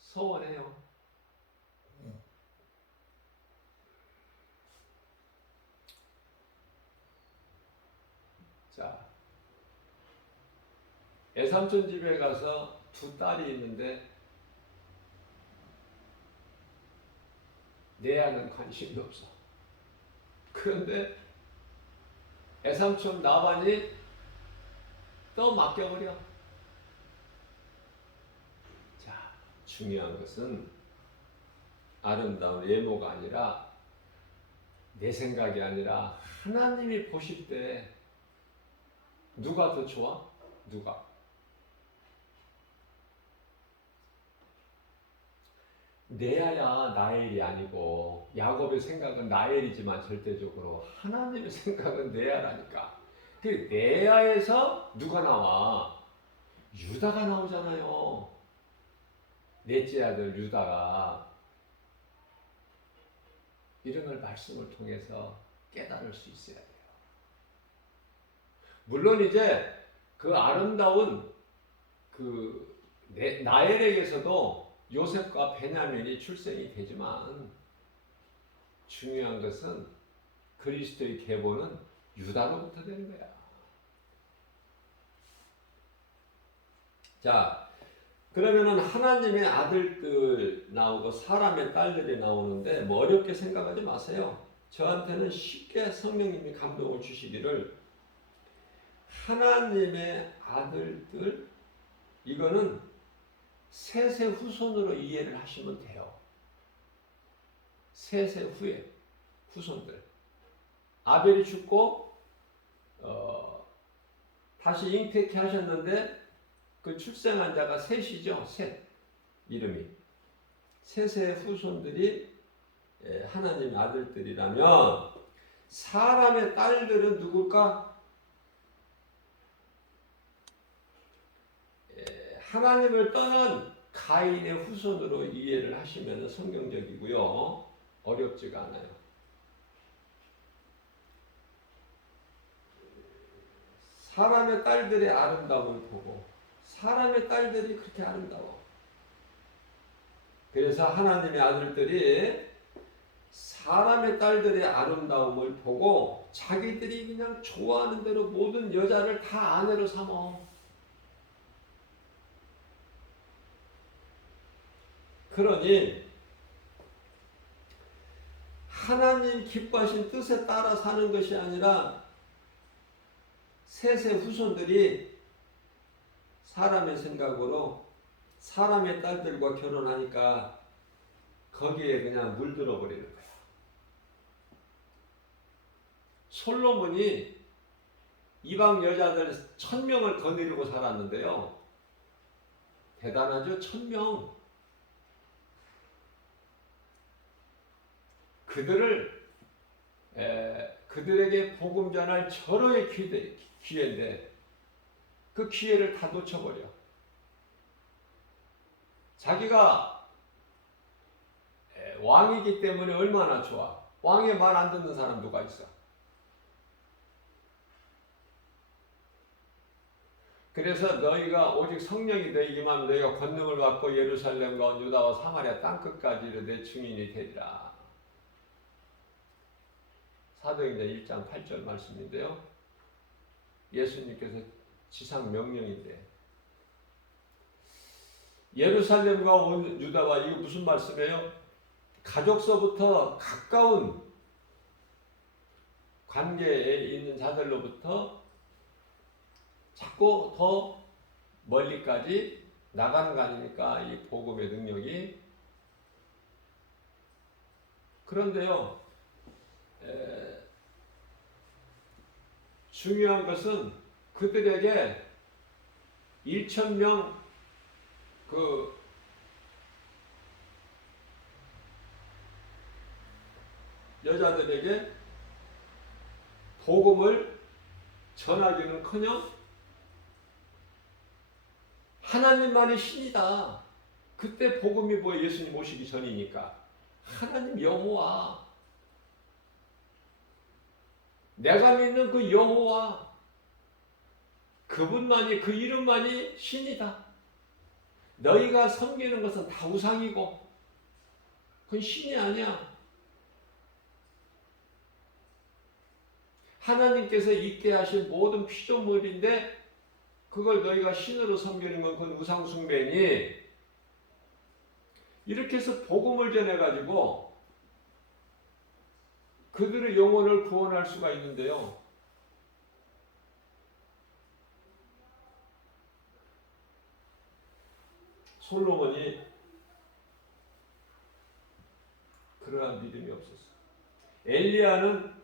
서원해요. 자, 애삼촌 집에 가서 두 딸이 있는데 레아는 관심이 없어. 그런데 애삼촌 나반이 또 맡겨버려. 자, 중요한 것은 아름다운 외모가 아니라, 내 생각이 아니라 하나님이 보실 때 누가 더 좋아? 누가? 레아야 라헬이 아니고, 야곱의 생각은 라헬이지만 절대적으로 하나님의 생각은 레아라니까. 그 레아에서 누가 나와? 유다가 나오잖아요. 넷째 아들 유다가. 이런 걸 말씀을 통해서 깨달을 수 있어야 돼요. 물론 이제 그 아름다운 그 나엘에게서도 요셉과 베냐민이 출생이 되지만, 중요한 것은 그리스도의 계보는 유다로부터 되는 거야. 자, 그러면은 하나님의 아들들 나오고 사람의 딸들이 나오는데 뭐 어렵게 생각하지 마세요. 저한테는 쉽게 성령님이 감동을 주시기를, 하나님의 아들들, 이거는 세세 후손으로 이해를 하시면 돼요. 세세 후에 후손들. 아벨이 죽고 다시 잉태케 하셨는데 그 출생한 자가 셋이죠. 셋 이름이 셋의 후손들이 하나님 아들들이라면 사람의 딸들은 누굴까? 하나님을 떠난 가인의 후손으로 이해를 하시면 성경적이고요. 어렵지가 않아요. 사람의 딸들의 아름다움을 보고 사람의 딸들이 그렇게 아름다워. 그래서 하나님의 아들들이 사람의 딸들의 아름다움을 보고 자기들이 그냥 좋아하는 대로 모든 여자를 다 아내로 삼어. 그러니 하나님 기뻐하신 뜻에 따라 사는 것이 아니라 셋의 후손들이 사람의 생각으로 사람의 딸들과 결혼하니까 거기에 그냥 물들어 버리는 거야. 솔로몬이 이방 여자들 1000명을 거느리고 살았는데요. 대단하죠? 1000명. 그들에게 복음 전할 절호의 기회인데 그 기회를 다 놓쳐버려. 자기가 왕이기 때문에 얼마나 좋아. 왕의 말 안 듣는 사람 누가 있어? 그래서 너희가 오직 성령이 되기만 너희가 권능을 받고 예루살렘과 유다와 사마리아 땅끝까지 이르되 증인이 되리라. 사도행전 1장 8절 말씀인데요. 예수님께서 지상 명령인데 예루살렘과 온 유다와 이거 무슨 말씀이에요? 가족서부터 가까운 관계에 있는 자들로부터 자꾸 더 멀리까지 나가는 거 아닙니까? 이 복음의 능력이. 그런데요, 중요한 것은 그들에게 1000명 그 여자들에게 복음을 전하기는커녕 하나님만이 신이다. 그때 복음이 뭐예요? 예수님 오시기 전이니까 하나님 여호와, 내가 믿는 그 여호와, 그분만이, 그 이름만이 신이다. 너희가 섬기는 것은 다 우상이고 그건 신이 아니야. 하나님께서 있게 하신 모든 피조물인데 그걸 너희가 신으로 섬기는 건 그건 우상 숭배니. 이렇게 해서 복음을 전해가지고 그들의 영혼을 구원할 수가 있는데요. 솔로몬이 그러한 믿음이 없었어. 엘리야는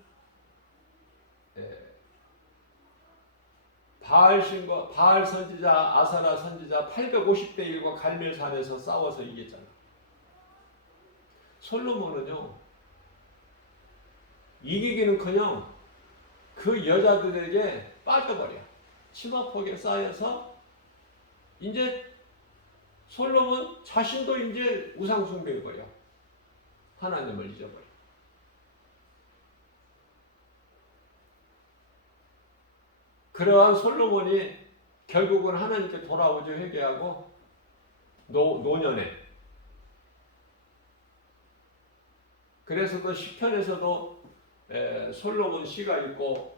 바알 선지자, 아사라 선지자 850대 1과 갈멜산에서 싸워서 이겼잖아. 솔로몬은요, 이기기는커녕 그 여자들에게 빠져버려. 치마폭에 쌓여서 이제 솔로몬 자신도 이제 우상 숭배해버려. 하나님을 잊어버려. 그러한 솔로몬이 결국은 하나님께 돌아오죠. 회개하고 노년에. 그래서 그 시편에서도 솔로몬 시가 있고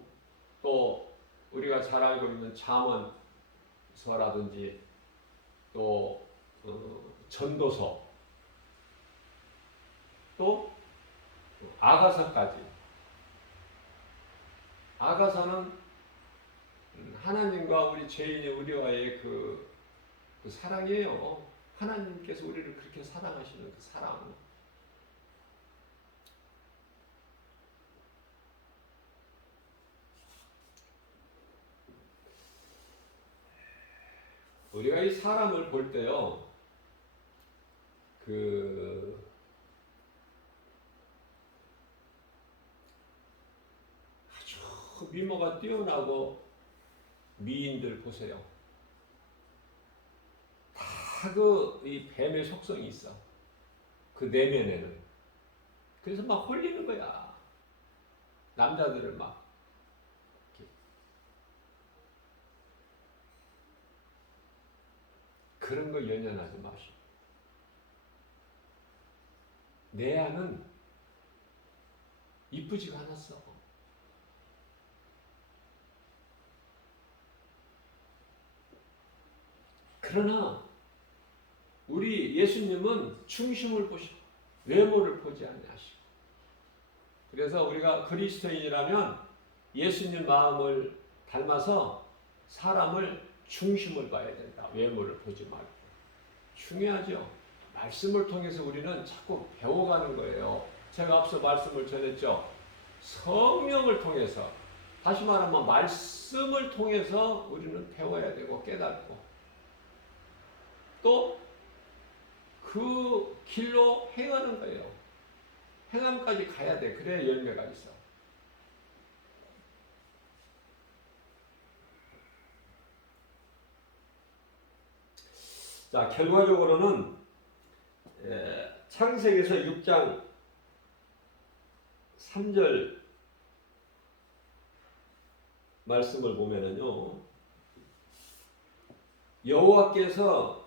또 우리가 잘 알고 있는 잠언서라든지 또 전도서 또 아가서까지. 아가서는 하나님과 우리 죄인의 우리와의 그 사랑이에요. 하나님께서 우리를 그렇게 사랑하시는 그 사랑. 우리가 이 사람을 볼 때요, 그 아주 미모가 뛰어나고 미인들 보세요. 다 그 이 뱀의 속성이 있어. 그 내면에는. 그래서 막 홀리는 거야. 남자들을 막. 그런 거 연연하지 마시고. 내 안은 이쁘지가 않았어. 그러나 우리 예수님은 중심을 보시고 외모를 보지 아니하시고, 그래서 우리가 그리스도인이라면 예수님 마음을 닮아서 사람을 중심을 봐야 된다. 외모를 보지 말고. 중요하죠. 말씀을 통해서 우리는 자꾸 배워가는 거예요. 제가 앞서 말씀을 전했죠. 성령을 통해서, 다시 말하면 말씀을 통해서 우리는 배워야 되고 깨닫고, 또 그 길로 행하는 거예요. 행함까지 가야 돼. 그래야 열매가 있어. 자, 결과적으로는 창세기에서 6장 3절 말씀을 보면은요, 여호와께서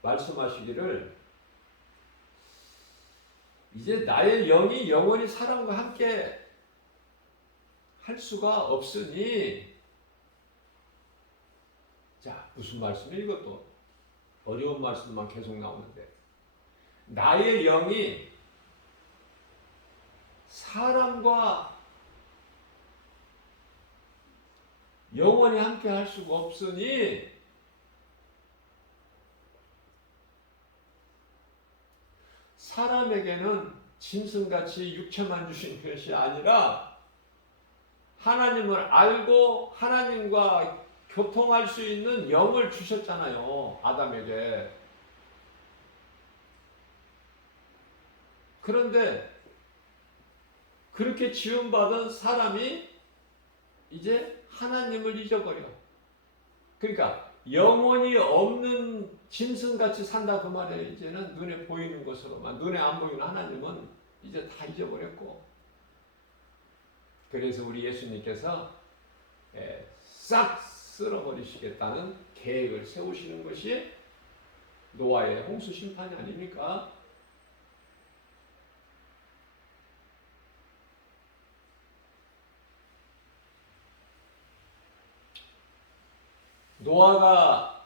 말씀하시기를 이제 나의 영이 영원히 사람과 함께 할 수가 없으니, 자, 무슨 말씀이에요? 이것도 어려운 말씀만 계속 나오는데, 나의 영이 사람과 영원히 함께 할 수가 없으니 사람에게는 짐승같이 육체만 주신 것이 아니라 하나님을 알고 하나님과 교통할 수 있는 영을 주셨잖아요. 아담에게. 그런데 그렇게 지음받은 사람이 이제 하나님을 잊어버려. 그러니까 영혼이 없는 짐승같이 산다 그 말이에요. 이제는 눈에 보이는 것으로만, 눈에 안 보이는 하나님은 이제 다 잊어버렸고, 그래서 우리 예수님께서 싹 쓸어버리시겠다는 계획을 세우시는 것이 노아의 홍수 심판이 아닙니까? 노아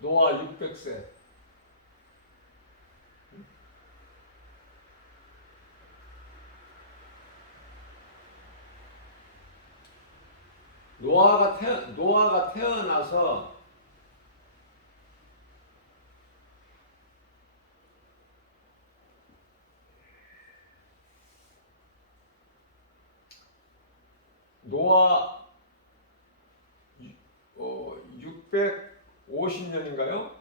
600세, 노아가 태어나서 노아 650년인가요?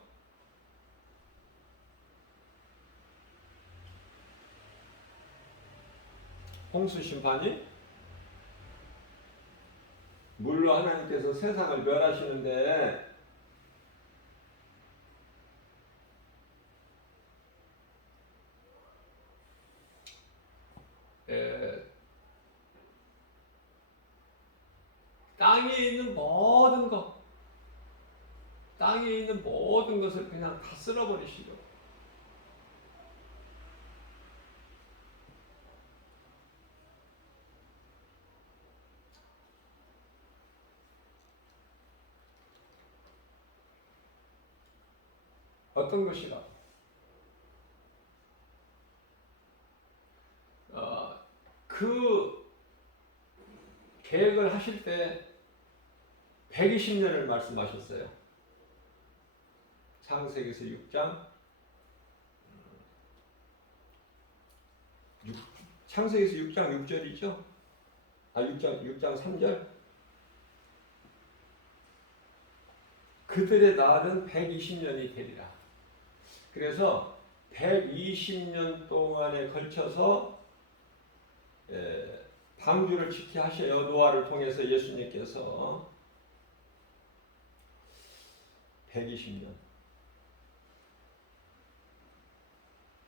홍수 심판이 물로 하나님께서 세상을 멸하시는데, 땅에 있는 모든 것, 땅에 있는 모든 것을 그냥 다 쓸어버리시죠. 어떤 것이라? 그 계획을 하실 때 120년을 말씀하셨어요. 창세기에서 6장 창세기에서 6장 6절이죠. 6장 3절. 그들의 날은 120년이 되리라. 그래서 120년 동안에 걸쳐서 방주를 지키게 하셔요. 노아를 통해서 예수님께서 120년.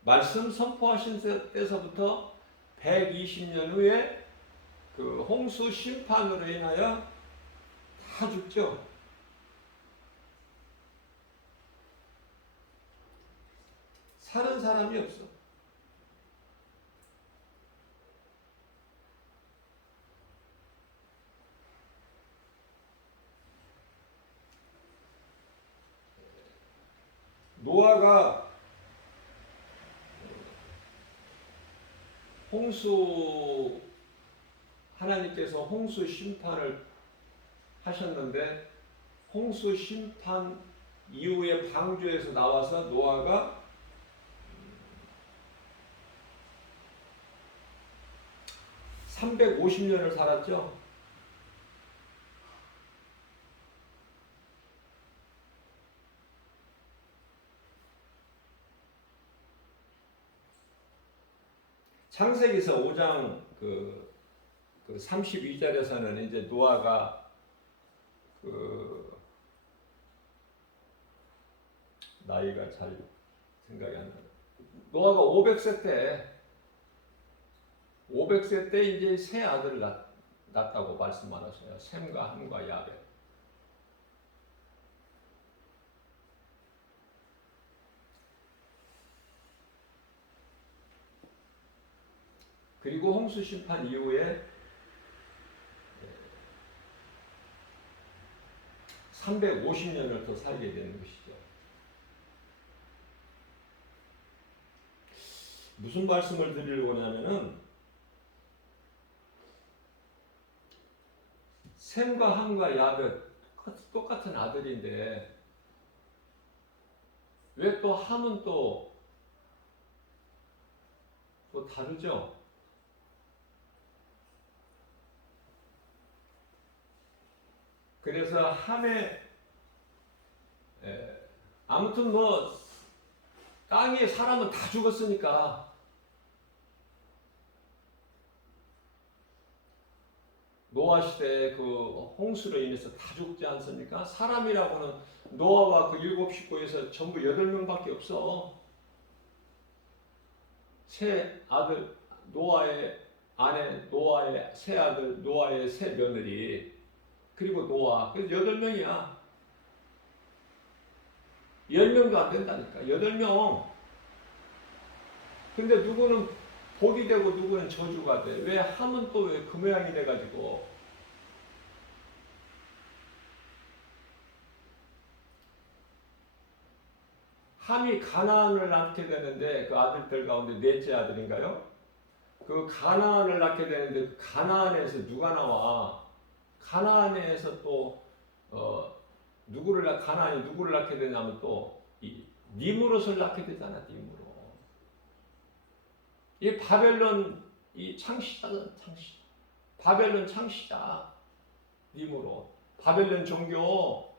말씀 선포하신 때서부터 120년 후에 그 홍수 심판으로 인하여 다 죽죠. 사는 사람이 없어. 노아가 하나님께서 홍수 심판을 하셨는데, 홍수 심판 이후에 방주에서 나와서 노아가 350년을 살았죠. 창세기서 5장 그 32절에서는 이제 노아가 나이가 잘 생각이 안 나요. 노아가 500세 때 이제 세 아들을 낳았다고 말씀하셨어요. 셈과 함과 야벳. 그리고 홍수 심판 이후에 350년을 더 살게 되는 것이죠. 무슨 말씀을 드리려고 하냐면은, 셈과 함과 야벳 똑같은 아들인데 왜 또 함은 또 다르죠? 그래서 함에 아무튼 땅에 사람은 다 죽었으니까 노아 시대에 그 홍수로 인해서 다 죽지 않습니까? 사람이라고는 노아와 그 7 식구에서 전부 8명밖에 없어. 세 아들, 노아의 아내, 노아의 세 아들, 노아의 세 며느리, 그리고 노아. 그래서 8명이야. 10명도 안 된다니까. 8명. 근데 누구는 복이 되고 누구는 저주가 돼. 왜 함은 또 왜 그 모양이 돼가지고. 함이 가나안을 낳게 되는데, 그 아들들 가운데 넷째 아들인가요? 그 가나안을 낳게 되는데, 그 가나안에서 누가 나와? 가나안에서 또 가나안이 누구를 낳게 되냐면 또 이 니므롯을 낳게 되잖아. 니므롯. 이 바벨론 이 창시자는 바벨론 창시자 니므롯. 바벨론 종교.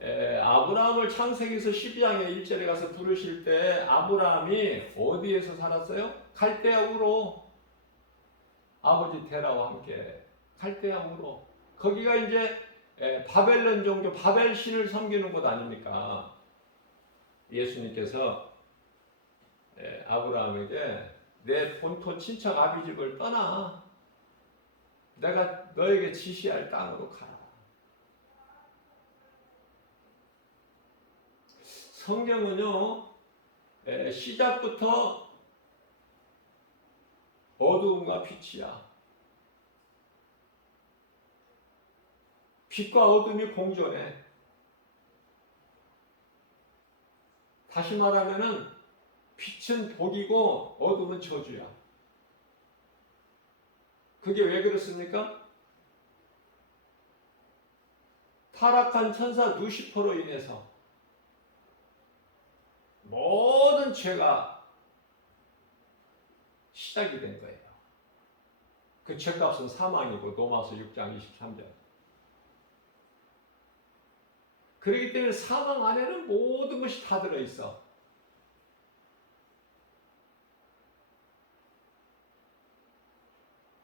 아브라함을 창세기서 12장의 1절에 가서 부르실 때 아브라함이 어디에서 살았어요? 갈대아 우로. 아버지 테라와 함께 갈대아 우로. 거기가 이제 바벨론 종교, 바벨 신을 섬기는 곳 아닙니까? 예수님께서 아브라함에게 내 본토 친척 아비 집을 떠나. 내가 너에게 지시할 땅으로 가라. 성경은요, 시작부터 어두움과 빛이야. 빛과 어둠이 공존해. 다시 말하면은 빛은 복이고 어둠은 저주야. 그게 왜 그렇습니까? 타락한 천사 루시퍼로 인해서 모든 죄가 시작이 된 거예요. 그 죄값은 사망이고 로마서 6장 23절. 그렇기 때문에 사망 안에는 모든 것이 다 들어있어.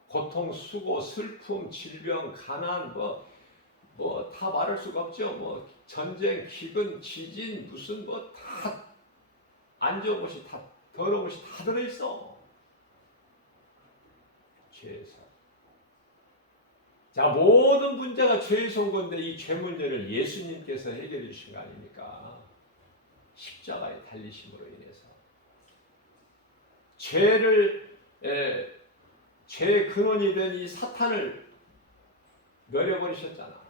고통, 수고, 슬픔, 질병, 가난, 다 말할 수가 없죠. 전쟁, 기근, 지진, 무슨 다 안 좋은 것이 다 더러운 것이 다 들어있어. 죄에서. 자, 모든 문제가 죄에서 온 건데 이 죄 문제를 예수님께서 해결해 주신 거 아닙니까? 십자가에 달리심으로 인해서. 죄의 근원이 된 이 사탄을 멸해버리셨잖아.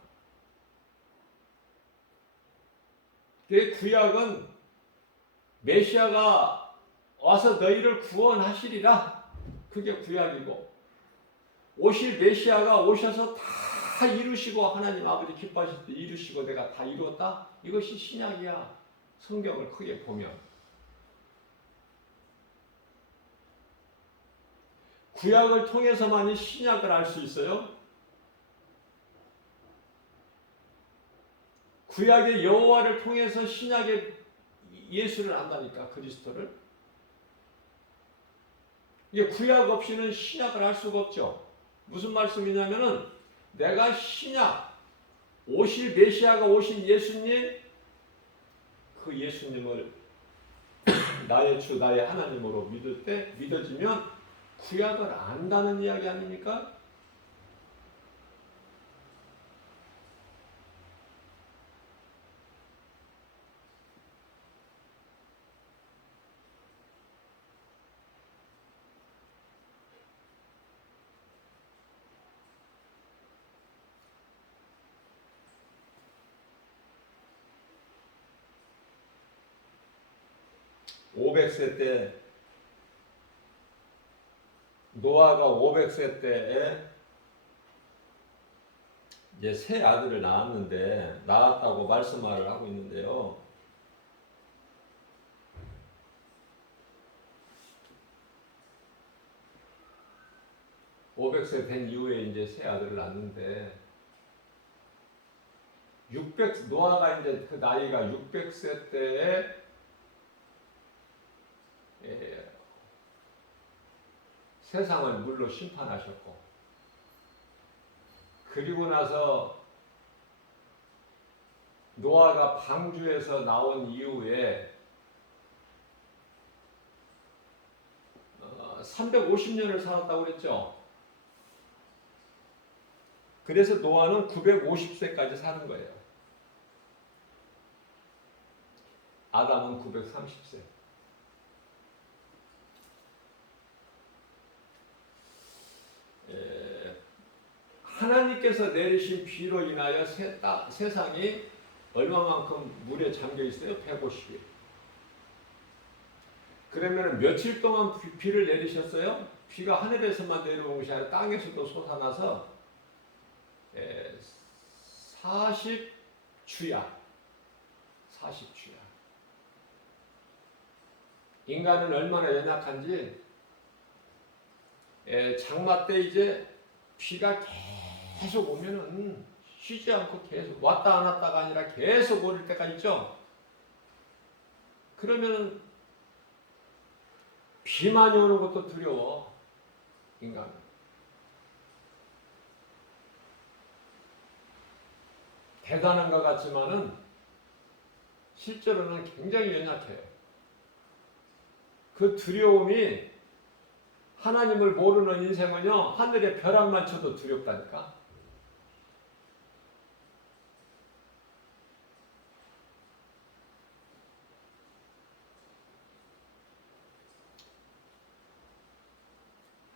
그 구약은 메시아가 와서 너희를 구원하시리라. 그게 구약이고, 오실 메시아가 오셔서 다 이루시고 하나님 아버지 기뻐하실 때 이루시고 내가 다 이루었다. 이것이 신약이야. 성경을 크게 보면. 구약을 통해서만이 신약을 알 수 있어요. 구약의 여호와를 통해서 신약의 예수를 안다니까, 그리스도를. 이게 구약 없이는 신약을 알 수가 없죠. 무슨 말씀이냐면은 내가 신약, 오실 메시아가 오신 예수님, 그 예수님을 나의 주, 나의 하나님으로 믿어지면 구약을 안다는 이야기 아닙니까? 500세 때, 노아가 500세 때에 이제 새 아들을 낳았다고 말씀을 하고 있는데요. (500세) 된 이후에 이제 새 아들을 낳는데, 노아가 이제 그 나이가 600세 때에 세상을 물로 심판하셨고, 그리고 나서 노아가 방주에서 나온 이후에 350년을 살았다고 그랬죠. 그래서 노아는 950세까지 사는 거예요. 아담은 930세. 하나님께서 내리신 비로 인하여 세상이 얼마만큼 물에 잠겨 있어요? 150일. 그러면 며칠 동안 비를 내리셨어요? 비가 하늘에서만 내려온 것이 아니라 땅에서도 솟아나서 40주야. 40주야. 인간은 얼마나 연약한지, 장마 때 이제 비가 계속 오면은 쉬지 않고 계속 왔다 안 왔다가 아니라 계속 오를 때가 있죠. 그러면은 비만이 오는 것도 두려워, 인간은. 대단한 것 같지만은 실제로는 굉장히 연약해요. 그 두려움이 하나님을 모르는 인생은요, 하늘의 벼락만 쳐도 두렵다니까.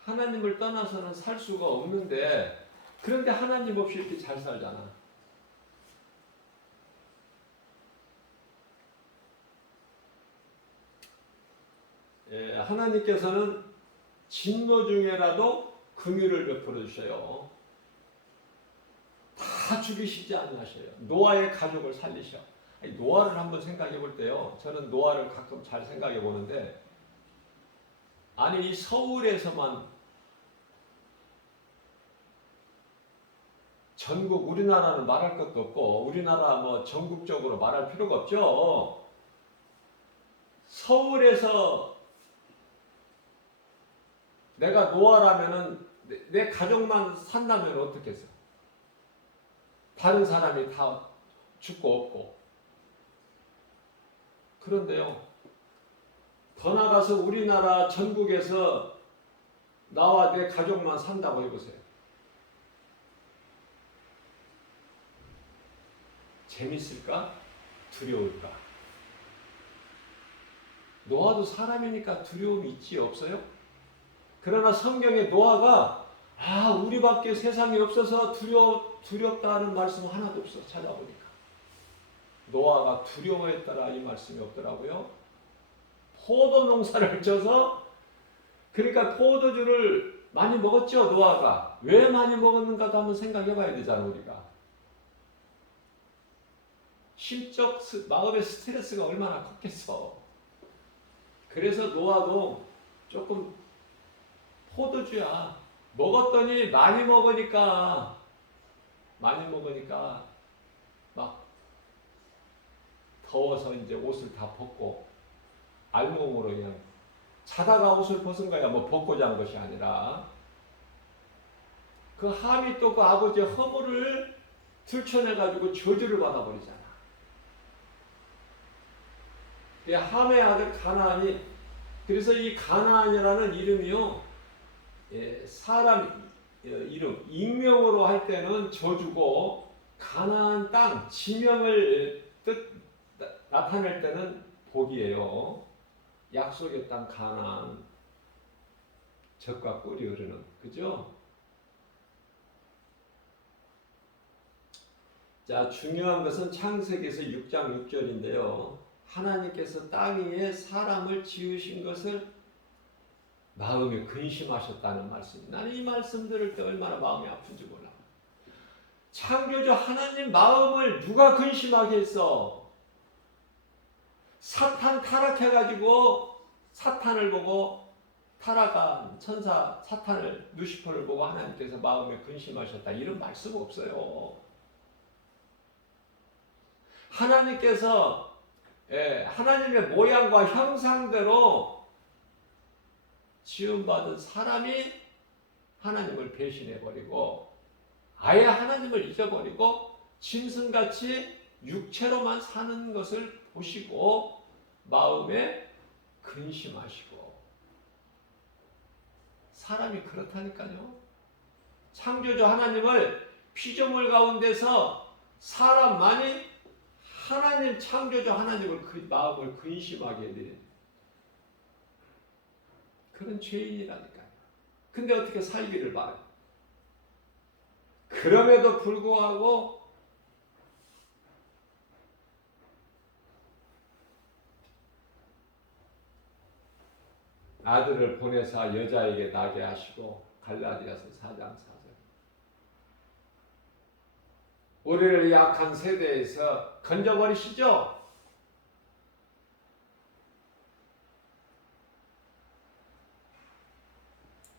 하나님을 떠나서는 살 수가 없는데, 그런데 하나님 없이 이렇게 잘 살잖아. 하나님께서는 진노 중에라도 긍휼을 베풀어 주셔요. 다 죽이시지 않으셔요. 노아의 가족을 살리셔. 노아를 한번 생각해 볼 때요, 저는 노아를 가끔 잘 생각해 보는데, 아니 이 서울에서만 전국 우리나라는 말할 것도 없고 우리나라 뭐 전국적으로 말할 필요가 없죠. 서울에서 내가 노아라면은 내 가족만 산다면 어떻겠어? 다른 사람이 다 죽고 없고. 그런데요, 더 나가서 우리나라 전국에서 나와 내 가족만 산다고 해보세요. 재밌을까? 두려울까? 노아도 사람이니까 두려움이 있지 없어요? 그러나 성경에 노아가 우리밖에 세상에 없어서 두렵다는 말씀 하나도 없어. 찾아보니까 노아가 두려워했더라 이 말씀이 없더라고요. 포도 농사를 져서, 그러니까 포도주를 많이 먹었죠. 노아가 왜 많이 먹었는가도 한번 생각해 봐야 되잖아. 우리가 심적 마음의 스트레스가 얼마나 컸겠어. 그래서 노아도 조금 포도주야 먹었더니 많이 먹으니까 막 더워서 이제 옷을 다 벗고 알몸으로 그냥 자다가 옷을 벗은 거야. 뭐 벗고 잔 것이 아니라. 그 함이 또 그 아버지의 허물을 들춰내가지고 저주를 받아버리잖아. 그 함의 아들 가나안이, 그래서 이 가나안이라는 이름이요, 사람 이름, 익명으로 할 때는 저주고, 가나안 땅, 지명을 나타낼 때는 복이에요. 약속의 땅 가나안, 젖과 꿀이 흐르는, 그죠? 자, 중요한 것은 창세기에서 6장 6절인데요. 하나님께서 땅 위에 사람을 지으신 것을 마음에 근심하셨다는 말씀입니다. 나는 이 말씀 들을 때 얼마나 마음이 아픈지 몰라. 창조주 하나님 마음을 누가 근심하게 했어? 사탄 타락해가지고 사탄을 보고, 타락한 천사 사탄을, 루시퍼를 보고 하나님께서 마음에 근심하셨다 이런 말씀 없어요. 하나님께서 하나님의 모양과 형상대로 지음받은 사람이 하나님을 배신해버리고 아예 하나님을 잊어버리고 짐승같이 육체로만 사는 것을 보시고 마음에 근심하시고. 사람이 그렇다니까요. 창조주 하나님을 피조물 가운데서 사람만이 하나님, 창조주 하나님을 그 마음을 근심하게 해드린 그런 죄인이라니까요. 근데 어떻게 살기를 바라요? 그럼에도 불구하고 아들을 보내사 여자에게 나게 하시고, 갈라디아서 4장 4절. 우리를 약한 세대에서 건져버리시죠.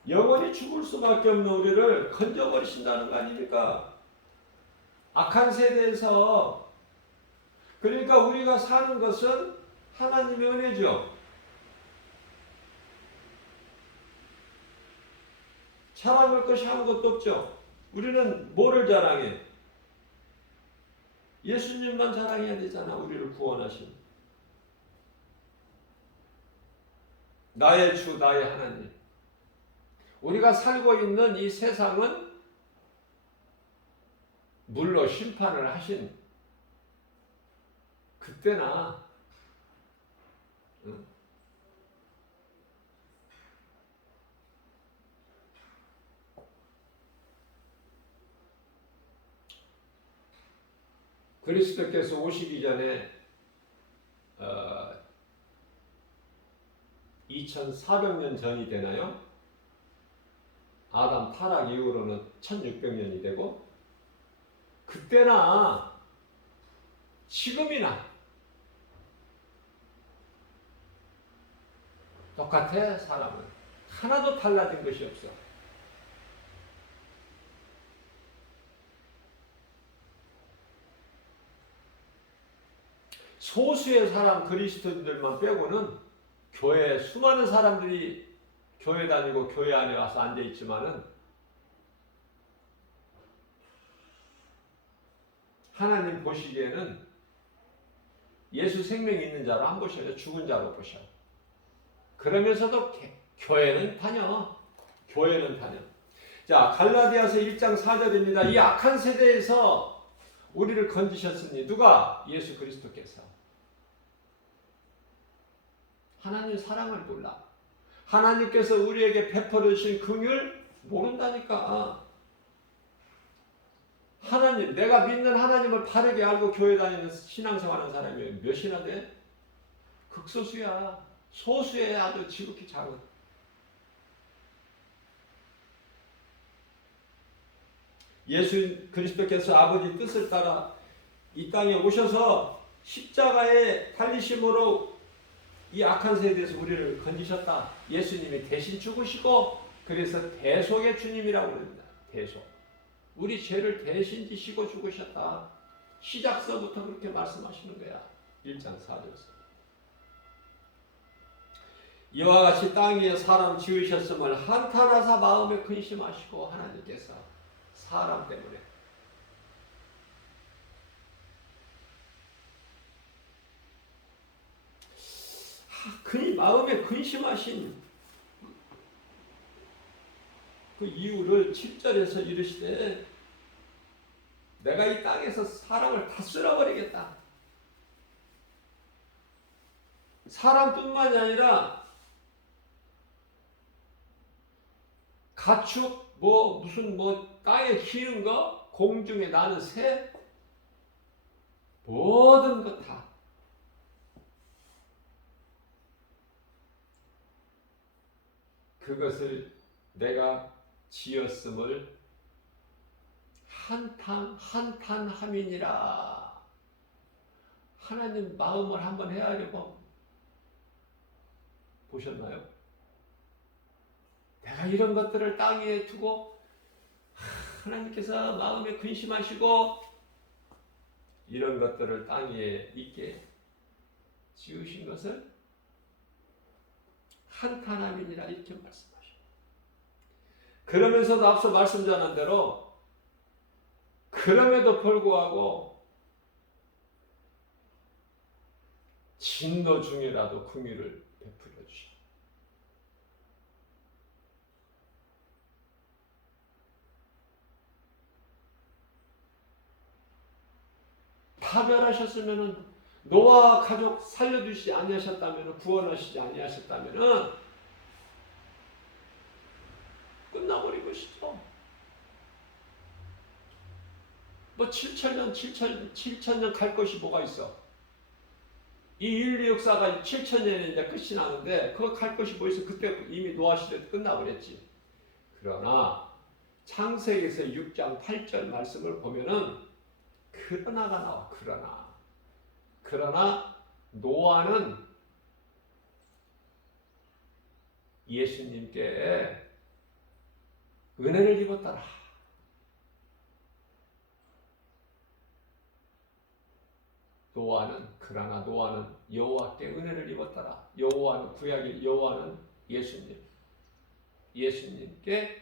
영원히 죽을 수밖에 없는 우리를 건져버리신다는 거 아닙니까? 악한 세대에서. 그러니까 우리가 사는 것은 하나님의 은혜죠. 자랑할 것이 아무것도 없죠. 우리는 뭐를 자랑해? 예수님만 자랑해야 되잖아. 우리를 구원하신 나의 주, 나의 하나님. 우리가 살고 있는 이 세상은 물로 심판을 하신 그때나 그리스도께서 오시기 전에 2400년 전이 되나요? 아담 타락 이후로는 1600년이 되고, 그때나 지금이나 똑같아. 사람은 하나도 달라진 것이 없어. 소수의 사람 그리스도인들만 빼고는 교회 수많은 사람들이 교회 다니고 교회 안에 와서 앉아 있지만은 하나님 보시기에는 예수 생명이 있는 자로 안 보셔요. 죽은 자로 보셔. 그러면서도 교회는 다녀. 교회는 다녀. 자, 갈라디아서 1장 4절입니다. 이 악한 세대에서 우리를 건지셨으니 누가? 예수 그리스도께서. 하나님 사랑을 몰라. 하나님께서 우리에게 베풀어 주신 긍휼 모른다니까. 하나님, 내가 믿는 하나님을 바르게 알고 교회 다니는 신앙생활하는 사람이 몇이나 돼? 극소수야. 소수에 아주 지극히 작은. 예수 그리스도께서 아버지 뜻을 따라 이 땅에 오셔서 십자가에 달리심으로 이 악한 세대에서 우리를 건지셨다. 예수님이 대신 죽으시고 그래서 대속의 주님이라고 합니다. 대속. 우리 죄를 대신 지시고 죽으셨다. 시작서부터 그렇게 말씀하시는 거야. 1장 4절에서. 이와 같이 땅 위에 사람 지으셨음을 한탄하사 마음에 근심하시고 하나님께서 사람 때문에 그니 마음에 근심하신 그 이유를 7절에서 이르시되 내가 이 땅에서 사람을 다 쓸어버리겠다. 사람뿐만이 아니라 가축 무슨 땅에 기는 거, 공중에 나는 새, 모든 것 다. 그것을 내가 지었음을 한탄함이니라. 하나님 마음을 한번 헤아려보 보셨나요? 내가 이런 것들을 땅 위에 두고 하나님께서 마음에 근심하시고 이런 것들을 땅 위에 있게 지으신 것을 한탄함이니라 이렇게 말씀하십니다. 그러면서도 앞서 말씀드린 대로 그럼에도 불구하고 진노 중에라도 긍휼을 베풀어 주십니다. 파멸하셨으면은 노아 가족 살려주시지 아니하셨다면 구원하시지 아니하셨다면 끝나버린 것이죠. 7천년 갈 것이 뭐가 있어? 이 인류 역사가 7천년에 이제 끝이 나는데 그거 갈 것이 뭐 있어? 그때 이미 노아 시대 끝나버렸지. 그러나 창세기에서 6장 8절 말씀을 보면은 그러나가 나와. 그러나 노아는 예수님께 은혜를 입었더라. 그러나 노아는 여호와께 은혜를 입었더라. 여호와는 구약의 여호와는 예수님께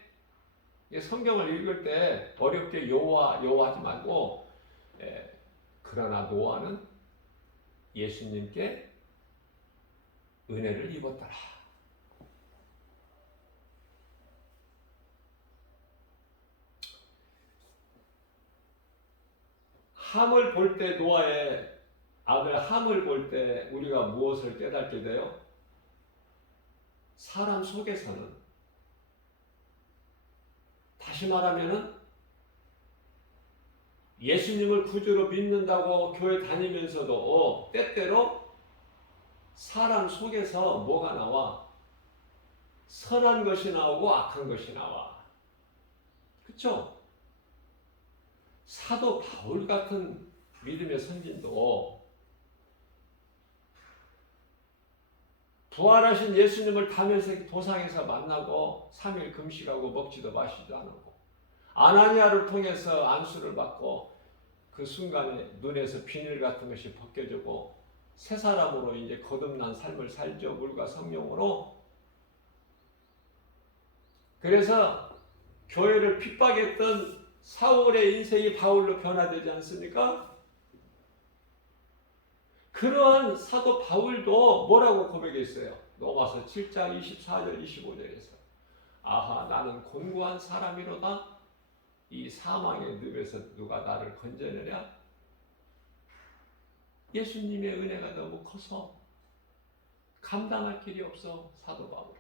성경을 읽을 때 어렵게 여호와 하지 말고 그러나 노아는 예수님께 은혜를 입었더라. 함을 볼 때 노아의 아들 함을 볼 때 우리가 무엇을 깨닫게 돼요? 사람 속에서는 다시 말하면은 예수님을 구주로 믿는다고 교회 다니면서도 때때로 사람 속에서 뭐가 나와? 선한 것이 나오고 악한 것이 나와. 그렇죠? 사도 바울 같은 믿음의 선진도 부활하신 예수님을 담에색 도상에서 만나고 3일 금식하고 먹지도 마시지도 않았고 아나니아를 통해서 안수를 받고 그 순간에 눈에서 비늘 같은 것이 벗겨지고 새 사람으로 이제 거듭난 삶을 살죠. 물과 성령으로. 그래서 교회를 핍박했던 사울의 인생이 바울로 변화되지 않습니까? 그러한 사도 바울도 뭐라고 고백했어요? 로마서 7장 24절 25절에서 아하 나는 곤고한 사람이로다. 이 사망의 늪에서 누가 나를 건져내랴? 예수님의 은혜가 너무 커서 감당할 길이 없어. 사도 바울.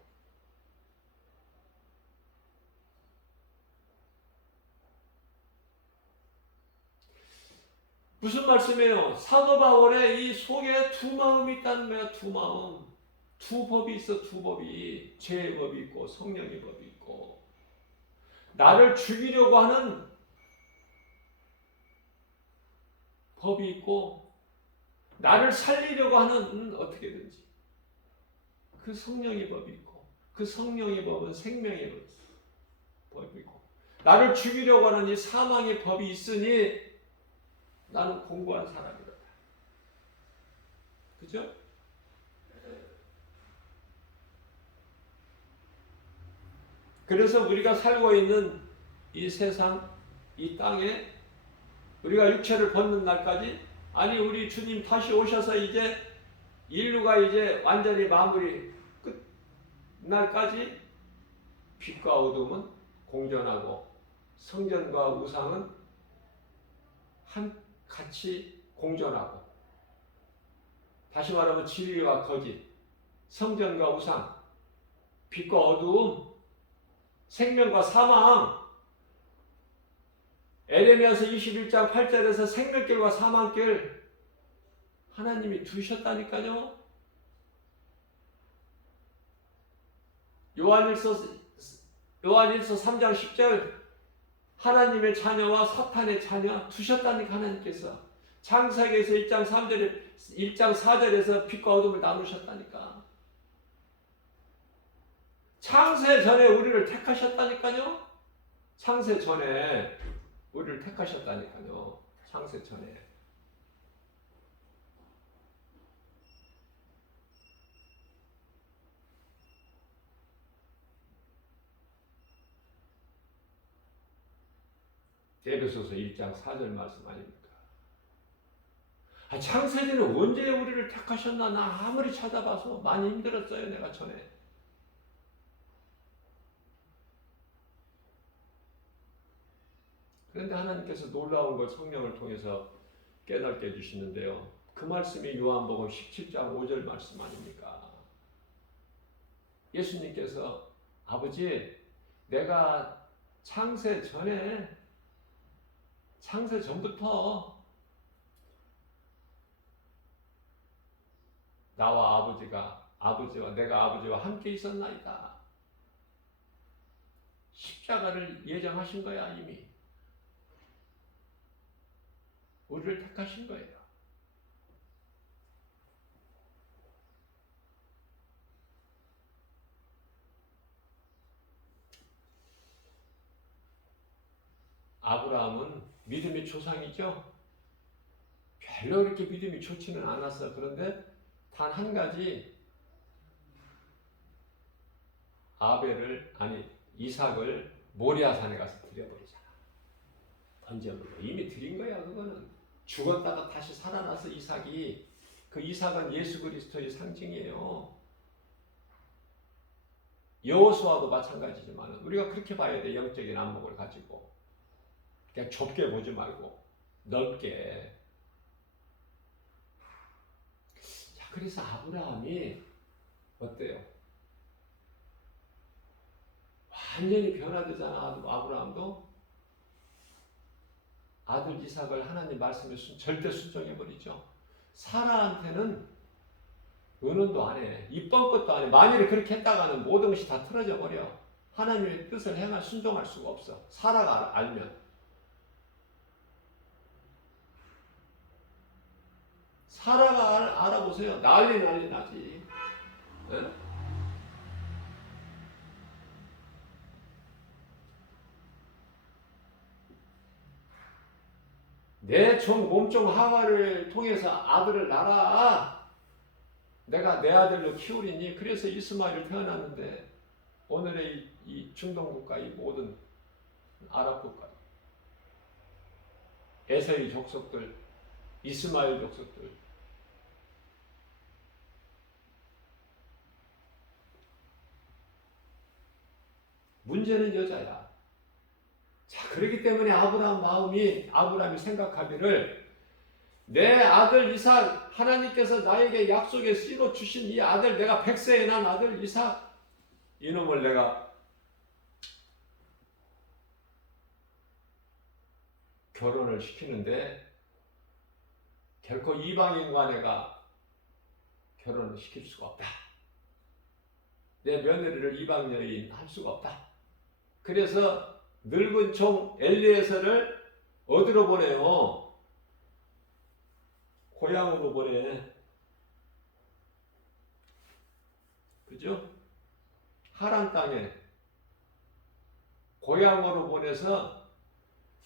무슨 말씀이에요? 사도 바울의 이 속에 두 마음이 있다는 거야. 두 마음. 두 법이 있어. 두 법이. 죄의 법이 있고 성령의 법이 있고. 나를 죽이려고 하는 법이 있고 나를 살리려고 하는 어떻게든지 그 성령의 법이 있고 그 성령의 법은 생명의 법이고 나를 죽이려고 하는 이 사망의 법이 있으니 나는 공고한 사람이다. 그죠? 그래서 우리가 살고 있는 이 세상, 이 땅에 우리가 육체를 벗는 날까지 아니 우리 주님 다시 오셔서 이제 인류가 이제 완전히 마무리 끝 날까지 빛과 어둠은 공존하고 성전과 우상은 같이 공존하고 다시 말하면 진리와 거짓, 성전과 우상, 빛과 어두움, 생명과 사망. 에레미야서 21장 8절에서 생명길과 사망길 하나님이 두셨다니까요. 요한일서 3장 10절 하나님의 자녀와 사탄의 자녀 두셨다니까 하나님께서. 창세기에서 1장 4절에서 빛과 어둠을 나누셨다니까. 창세 전에 우리를 택하셨다니까요. 창세 전에 우리를 택하셨다니까요. 창세 전에. 에베소서 1장 4절 말씀 아닙니까? 창세전에 언제 우리를 택하셨나? 나 아무리 찾아봐서 많이 힘들었어요. 내가 전에. 그런데 하나님께서 놀라운 걸 성령을 통해서 깨닫게 해주시는데요. 그 말씀이 요한복음 17장 5절 말씀 아닙니까? 예수님께서 아버지 내가 창세 전부터 내가 아버지와 함께 있었나이다. 십자가를 예정하신 거야 이미. 우리를 택하신 거예요. 아브라함은 믿음의 조상이죠. 별로 그렇게 믿음이 좋지는 않았어. 그런데 단 한 가지 이삭을 모리아산에 가서 드려버리잖아. 던져버려. 이미 드린 거야. 그거는 죽었다가 다시 살아나서 이삭이, 그 이삭은 예수 그리스도의 상징이에요. 여호수아도 마찬가지지만 우리가 그렇게 봐야 돼. 영적인 안목을 가지고 그냥 좁게 보지 말고 넓게. 자, 그래서 아브라함이 어때요? 완전히 변화되잖아. 아브라함도 아들 이삭을 하나님 말씀에 절대 순종해버리죠. 사라한테는 의논도 안 해. 이번 것도 안 해. 만일에 그렇게 했다가는 모든 것이 다 틀어져 버려. 하나님의 뜻을 순종할 수가 없어. 사라가 알면. 사라가 알아보세요. 난리 나지. 네? 내 몸종 하와를 통해서 아들을 낳아. 내가 내 아들로 키우리니 그래서 이스마엘을 태어났는데 오늘의 이 중동 국가 이 모든 아랍 국가 에서의 족속들 이스마엘 족속들 문제는 여자야. 자, 그렇기 때문에 아브라함이 생각하기를 내 아들 이삭 하나님께서 나에게 약속의 씨로 주신 이 아들 내가 100세에 난 아들 이삭 이놈을 내가 결혼을 시키는데 결코 이방인과 내가 결혼을 시킬 수가 없다. 내 며느리를 이방 여인 할 수가 없다. 그래서 늙은 종 엘리에서를 어디로 보내요? 고향으로 보내. 그죠? 하란 땅에 고향으로 보내서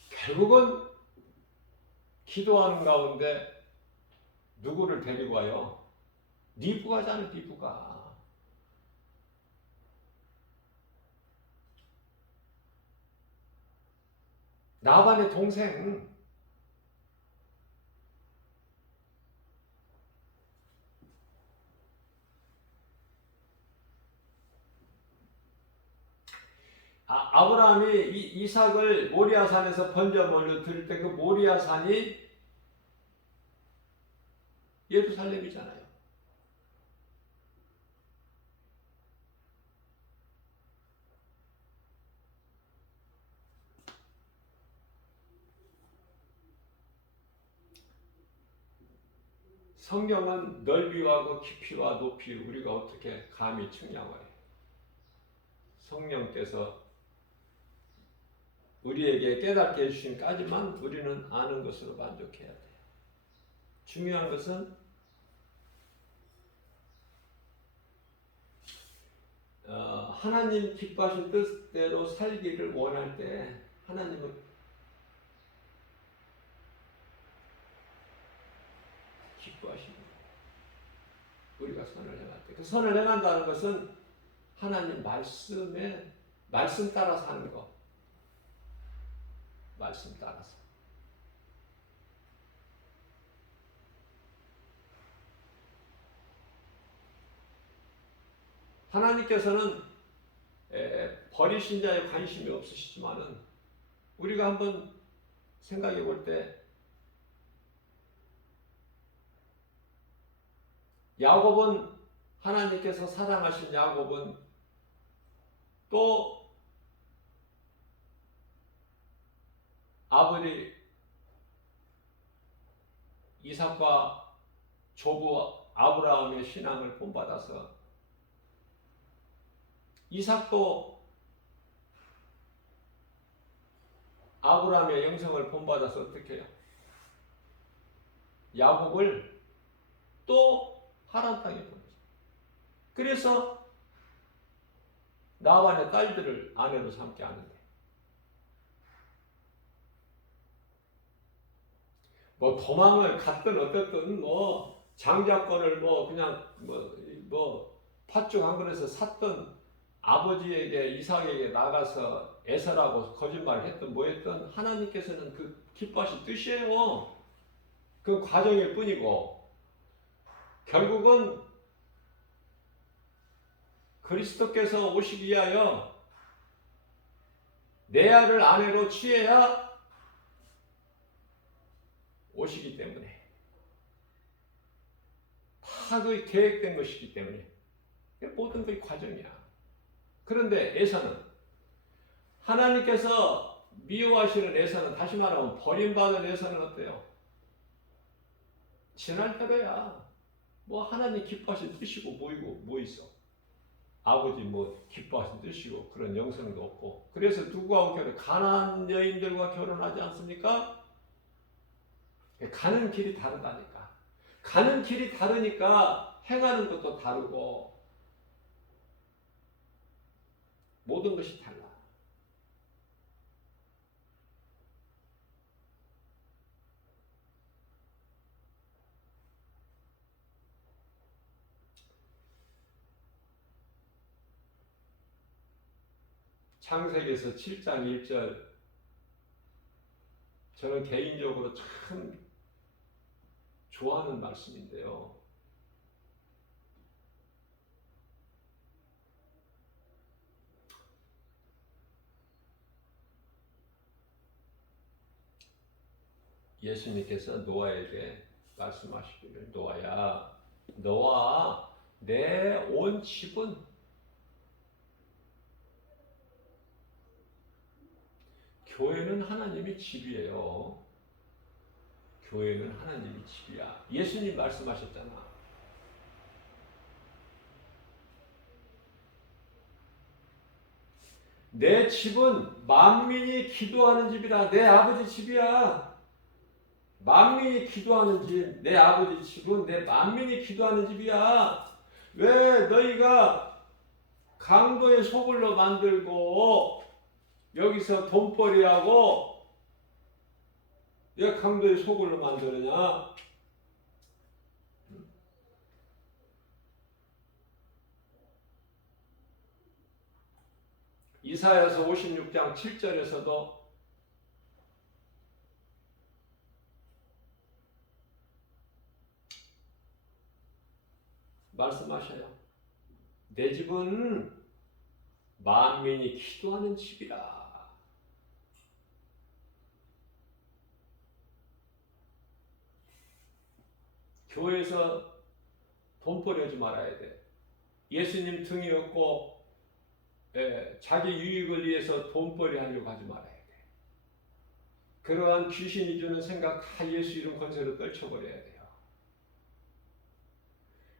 결국은 기도하는 가운데 누구를 데리고 와요? 리브가잖아, 리브가. 라반의 동생. 아브라함이 이삭을 모리아산에서 번져 멀려 들을 때 그 모리아산이 예루살렘이잖아요. 성경은 넓이와 그 깊이와 높이 우리가 어떻게 감히 측량을 해요. 성령께서 우리에게 깨닫게 해주신까지만 우리는 아는 것으로 만족해야 돼요. 중요한 것은 하나님 기뻐하신 뜻대로 살기를 원할 때 하나님은 기뻐하십니다. 우리가 선을 행할 때. 그 선을 행한다는 것은 하나님 말씀 따라 사는 거. 말씀 따라서. 하나님께서는 버리신 자에 관심이 없으시지만은 우리가 한번 생각해 볼 때 야곱은 하나님께서 사랑하신 야곱은 또 아버지 이삭과 조부 아브라함의 신앙을 본받아서 이삭도 아브라함의 영성을 본받아서 어떻게 해요? 야곱을 또 하란 땅에 보내죠. 그래서 라반의 딸들을 아내로 삼게 하는데 뭐 도망을 갔든 어쨌든 뭐 장자권을 뭐 그냥 뭐 팥죽 한 그릇을 샀던 아버지에게 이삭에게 나가서 에서라고 거짓말을 했던 뭐 했던 하나님께서는 그 기뻐하신 뜻이에요. 그 과정일 뿐이고 결국은 그리스도께서 오시기 위하여 레아를 아내로 취해야 오시기 때문에 다 그 계획된 것이기 때문에 모든 그 과정이야. 그런데 에서는 하나님께서 미워하시는 에서는 다시 말하면 버림받은 에서는 어때요? 지날대로야. 뭐 하나님 기뻐하신 뜻이고 뭐 있어? 아버지 뭐 기뻐하신 뜻이고 그런 영성도 없고 그래서 누구하고 가나안 여인들과 결혼하지 않습니까? 가는 길이 다르다니까. 가는 길이 다르니까 행하는 것도 다르고 모든 것이 달라. 창세기에서 7장 1절, 저는 개인적으로 참 좋아하는 말씀인데요. 예수님께서 노아에게 말씀하시기를, 노아야, 너와 내 온 집은, 교회는 하나님의 집이에요. 교회는 하나님의 집이야. 예수님 말씀하셨잖아. 내 집은 만민이 기도하는 집이라. 내 아버지 집이야. 만민이 기도하는 집, 내 아버지 집은 내 만민이 기도하는 집이야. 왜 너희가 강도의 소굴로 만들고 여기서 돈벌이하고 왜 강도의 소굴로 만드느냐? 이사야서 56장 7절에서도 말씀하셔요. 내 집은 만민이 기도하는 집이라. 교회에서 돈벌이 하지 말아야 돼. 예수님 등이 없고 자기 유익을 위해서 돈벌이 하려고 하지 말아야 돼. 그러한 귀신이 주는 생각 다 예수 이름 권세로 떨쳐버려야 돼요.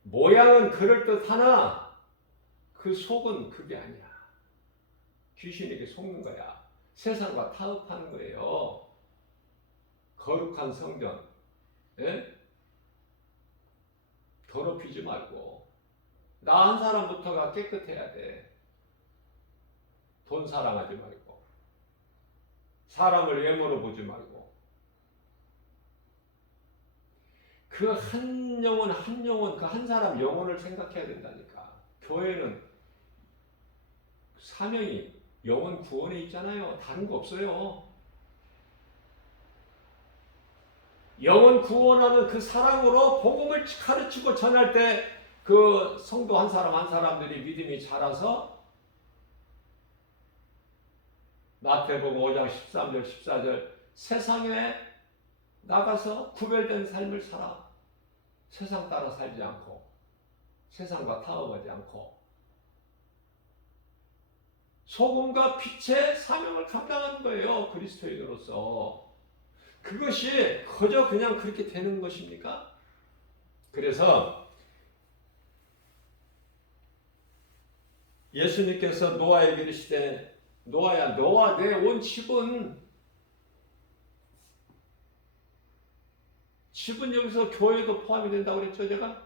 모양은 그럴듯하나 그 속은 그게 아니야. 귀신에게 속는 거야. 세상과 타협하는 거예요. 거룩한 성전, 더럽히지 말고 나 한 사람부터가 깨끗해야 돼. 돈 사랑하지 말고 사람을 외모로 보지 말고 그 한 영혼 한 영혼 그 한 사람 영혼을 생각해야 된다니까. 교회는 사명이 영혼 구원에 있잖아요. 다른 거 없어요. 영혼 구원하는 그 사랑으로 복음을 가르치고 전할 때 그 성도 한 사람 한 사람들이 믿음이 자라서 마태복음 5장 13절 14절 세상에 나가서 구별된 삶을 살아. 세상 따라 살지 않고 세상과 타협하지 않고 소금과 빛의 사명을 감당하는 거예요. 그리스도인으로서. 그것이 그저 그냥 그렇게 되는 것입니까? 그래서 예수님께서 노아에게 이르시되 노아야 너와 내 온 집은 여기서 교회도 포함이 된다고 그랬죠 제가?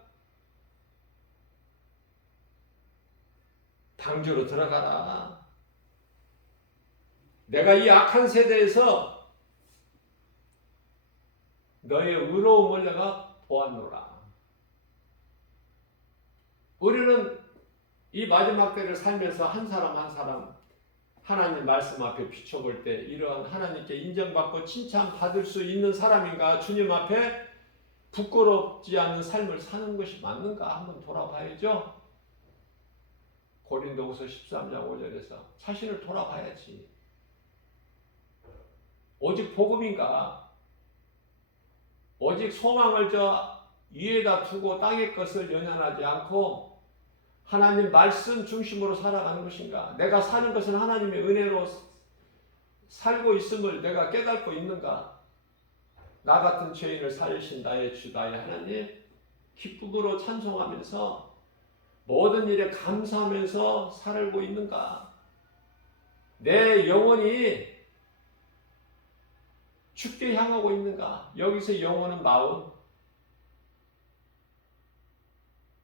방주로 들어가라. 내가 이 악한 세대에서 너의 의로움을 내가 보았노라. 우리는 이 마지막 때를 살면서 한 사람 한 사람 하나님 말씀 앞에 비춰볼 때 이러한 하나님께 인정받고 칭찬받을 수 있는 사람인가, 주님 앞에 부끄럽지 않은 삶을 사는 것이 맞는가 한번 돌아봐야죠. 고린도후서 13장 5절에서 자신을 돌아봐야지. 오직 복음인가? 오직 소망을 위에다 두고 땅의 것을 연연하지 않고 하나님 말씀 중심으로 살아가는 것인가? 내가 사는 것은 하나님의 은혜로 살고 있음을 내가 깨닫고 있는가? 나 같은 죄인을 살리신 나의 주 나의 하나님 기쁨으로 찬송하면서 모든 일에 감사하면서 살고 있는가? 내 영혼이 주께 향하고 있는가? 여기서 영혼은 마음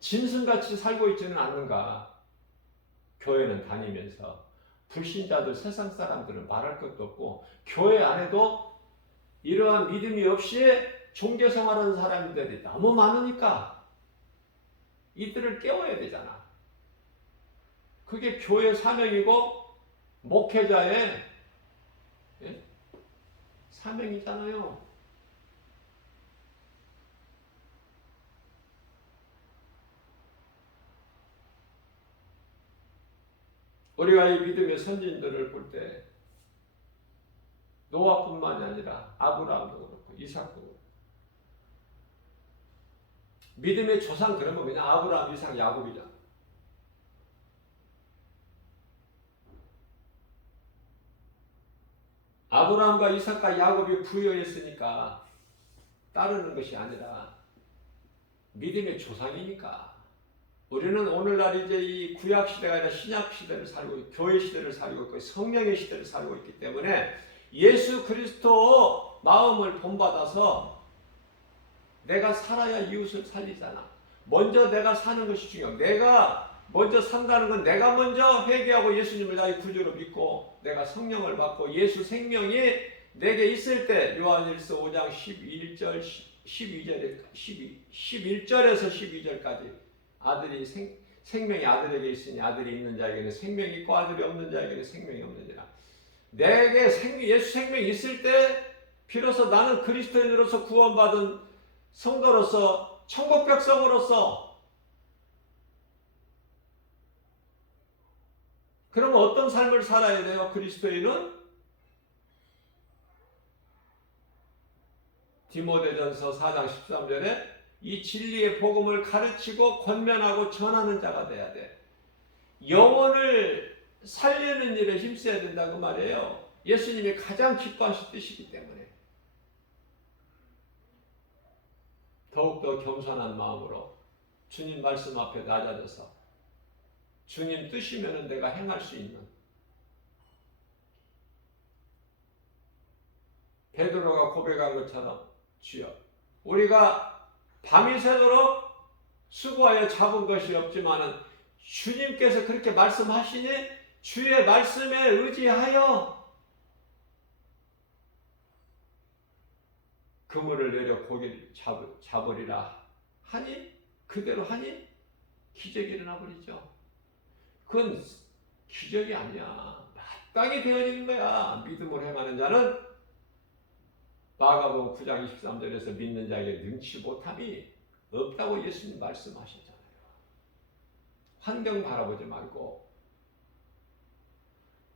짐승같이 살고 있지는 않는가? 교회는 다니면서 불신자들 세상 사람들은 말할 것도 없고 교회 안에도 이러한 믿음이 없이 종교생활하는 사람들이 너무 많으니까 이들을 깨워야 되잖아. 그게 교회 사명이고 목회자의 예? 사명이잖아요. 우리가 이 믿음의 선진들을 볼 때 노아뿐만이 아니라 아브라함도 그렇고 이삭도 그렇고 믿음의 조상 그러면 그냥 아브라함, 이삭, 야곱이잖아. 아브라함과 이삭과 야곱이 부여했으니까 따르는 것이 아니라 믿음의 조상이니까. 우리는 오늘날 이제 이 구약 시대가 아니라 신약 시대를 살고 있고 교회 시대를 살고 있고 성령의 시대를 살고 있기 때문에 예수 그리스도 마음을 본받아서 내가 살아야 이웃을 살리잖아. 먼저 내가 사는 것이 중요하고 내가 먼저 산다는 건 내가 먼저 회개하고 예수님을 나의 구주로 믿고 내가 성령을 받고 예수 생명이 내게 있을 때 요한일서 5장 11절 11절에서 12절까지 아들이 생명이 아들에게 있으니 아들이 있는 자에게는 생명이 있고 아들이 없는 자에게는 생명이 없느니라. 내게 예수 생명이 있을 때 비로소 나는 그리스도인으로서 구원받은 성도로서 천국 백성으로서 그러면 어떤 삶을 살아야 돼요? 그리스도인은 디모데전서 4장 13절에 이 진리의 복음을 가르치고 권면하고 전하는 자가 돼야 돼. 영혼을 살리는 일에 힘써야 된다고 말이에요. 예수님이 가장 기뻐하실 뜻이기 때문에 더욱더 겸손한 마음으로 주님 말씀 앞에 낮아져서 주님 뜻이면 내가 행할 수 있는 베드로가 고백한 것처럼 주여 우리가 밤이 새도록 수고하여 잡은 것이 없지만은 주님께서 그렇게 말씀하시니 주의 말씀에 의지하여 그물을 내려 고기를 잡으리라 하니 그대로 하니 기적이 일어나 버리죠. 그건 기적이 아니야. 마땅히 되어지는 거야. 믿음으로 행하는 자는 마가복음 9장 23절에서 믿는 자에게 능치 못함이 없다고 예수님 말씀하셨잖아요. 환경 바라보지 말고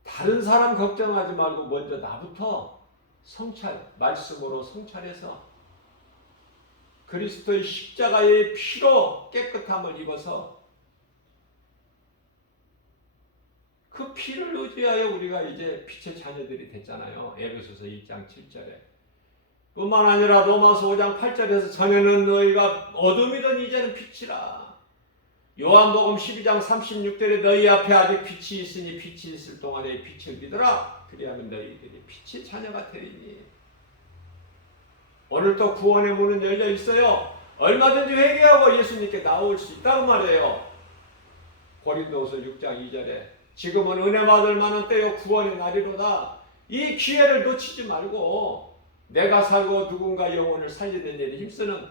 다른 사람 걱정하지 말고 먼저 나부터 성찰, 말씀으로 성찰해서 그리스도의 십자가의 피로 깨끗함을 입어서 그 피를 의지하여 우리가 이제 빛의 자녀들이 됐잖아요. 에베소서 2장 7절에. 뿐만 아니라 로마서 5장 8절에서 전에는 너희가 어둠이던 이제는 빛이라. 요한복음 12장 36절에 너희 앞에 아직 빛이 있으니 빛이 있을 동안에 빛을 믿어라. 그리하면 너희들이 빛의 자녀가 되리니. 오늘 또 구원의 문은 열려 있어요. 얼마든지 회개하고 예수님께 나올 수 있다고 말해요. 고린도서 6장 2절에 지금은 은혜 받을 만한 때요 구원의 날이로다. 이 기회를 놓치지 말고 내가 살고 누군가 영혼을 살리는 일에 힘쓰는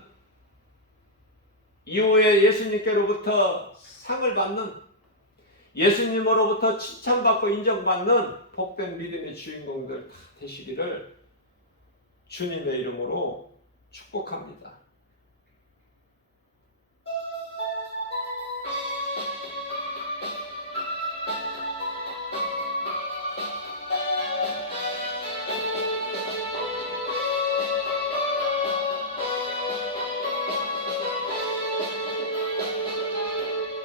이후에 예수님께로부터 상을 받는 예수님으로부터 칭찬받고 인정받는 복된 믿음의 주인공들 다 되시기를 주님의 이름으로 축복합니다.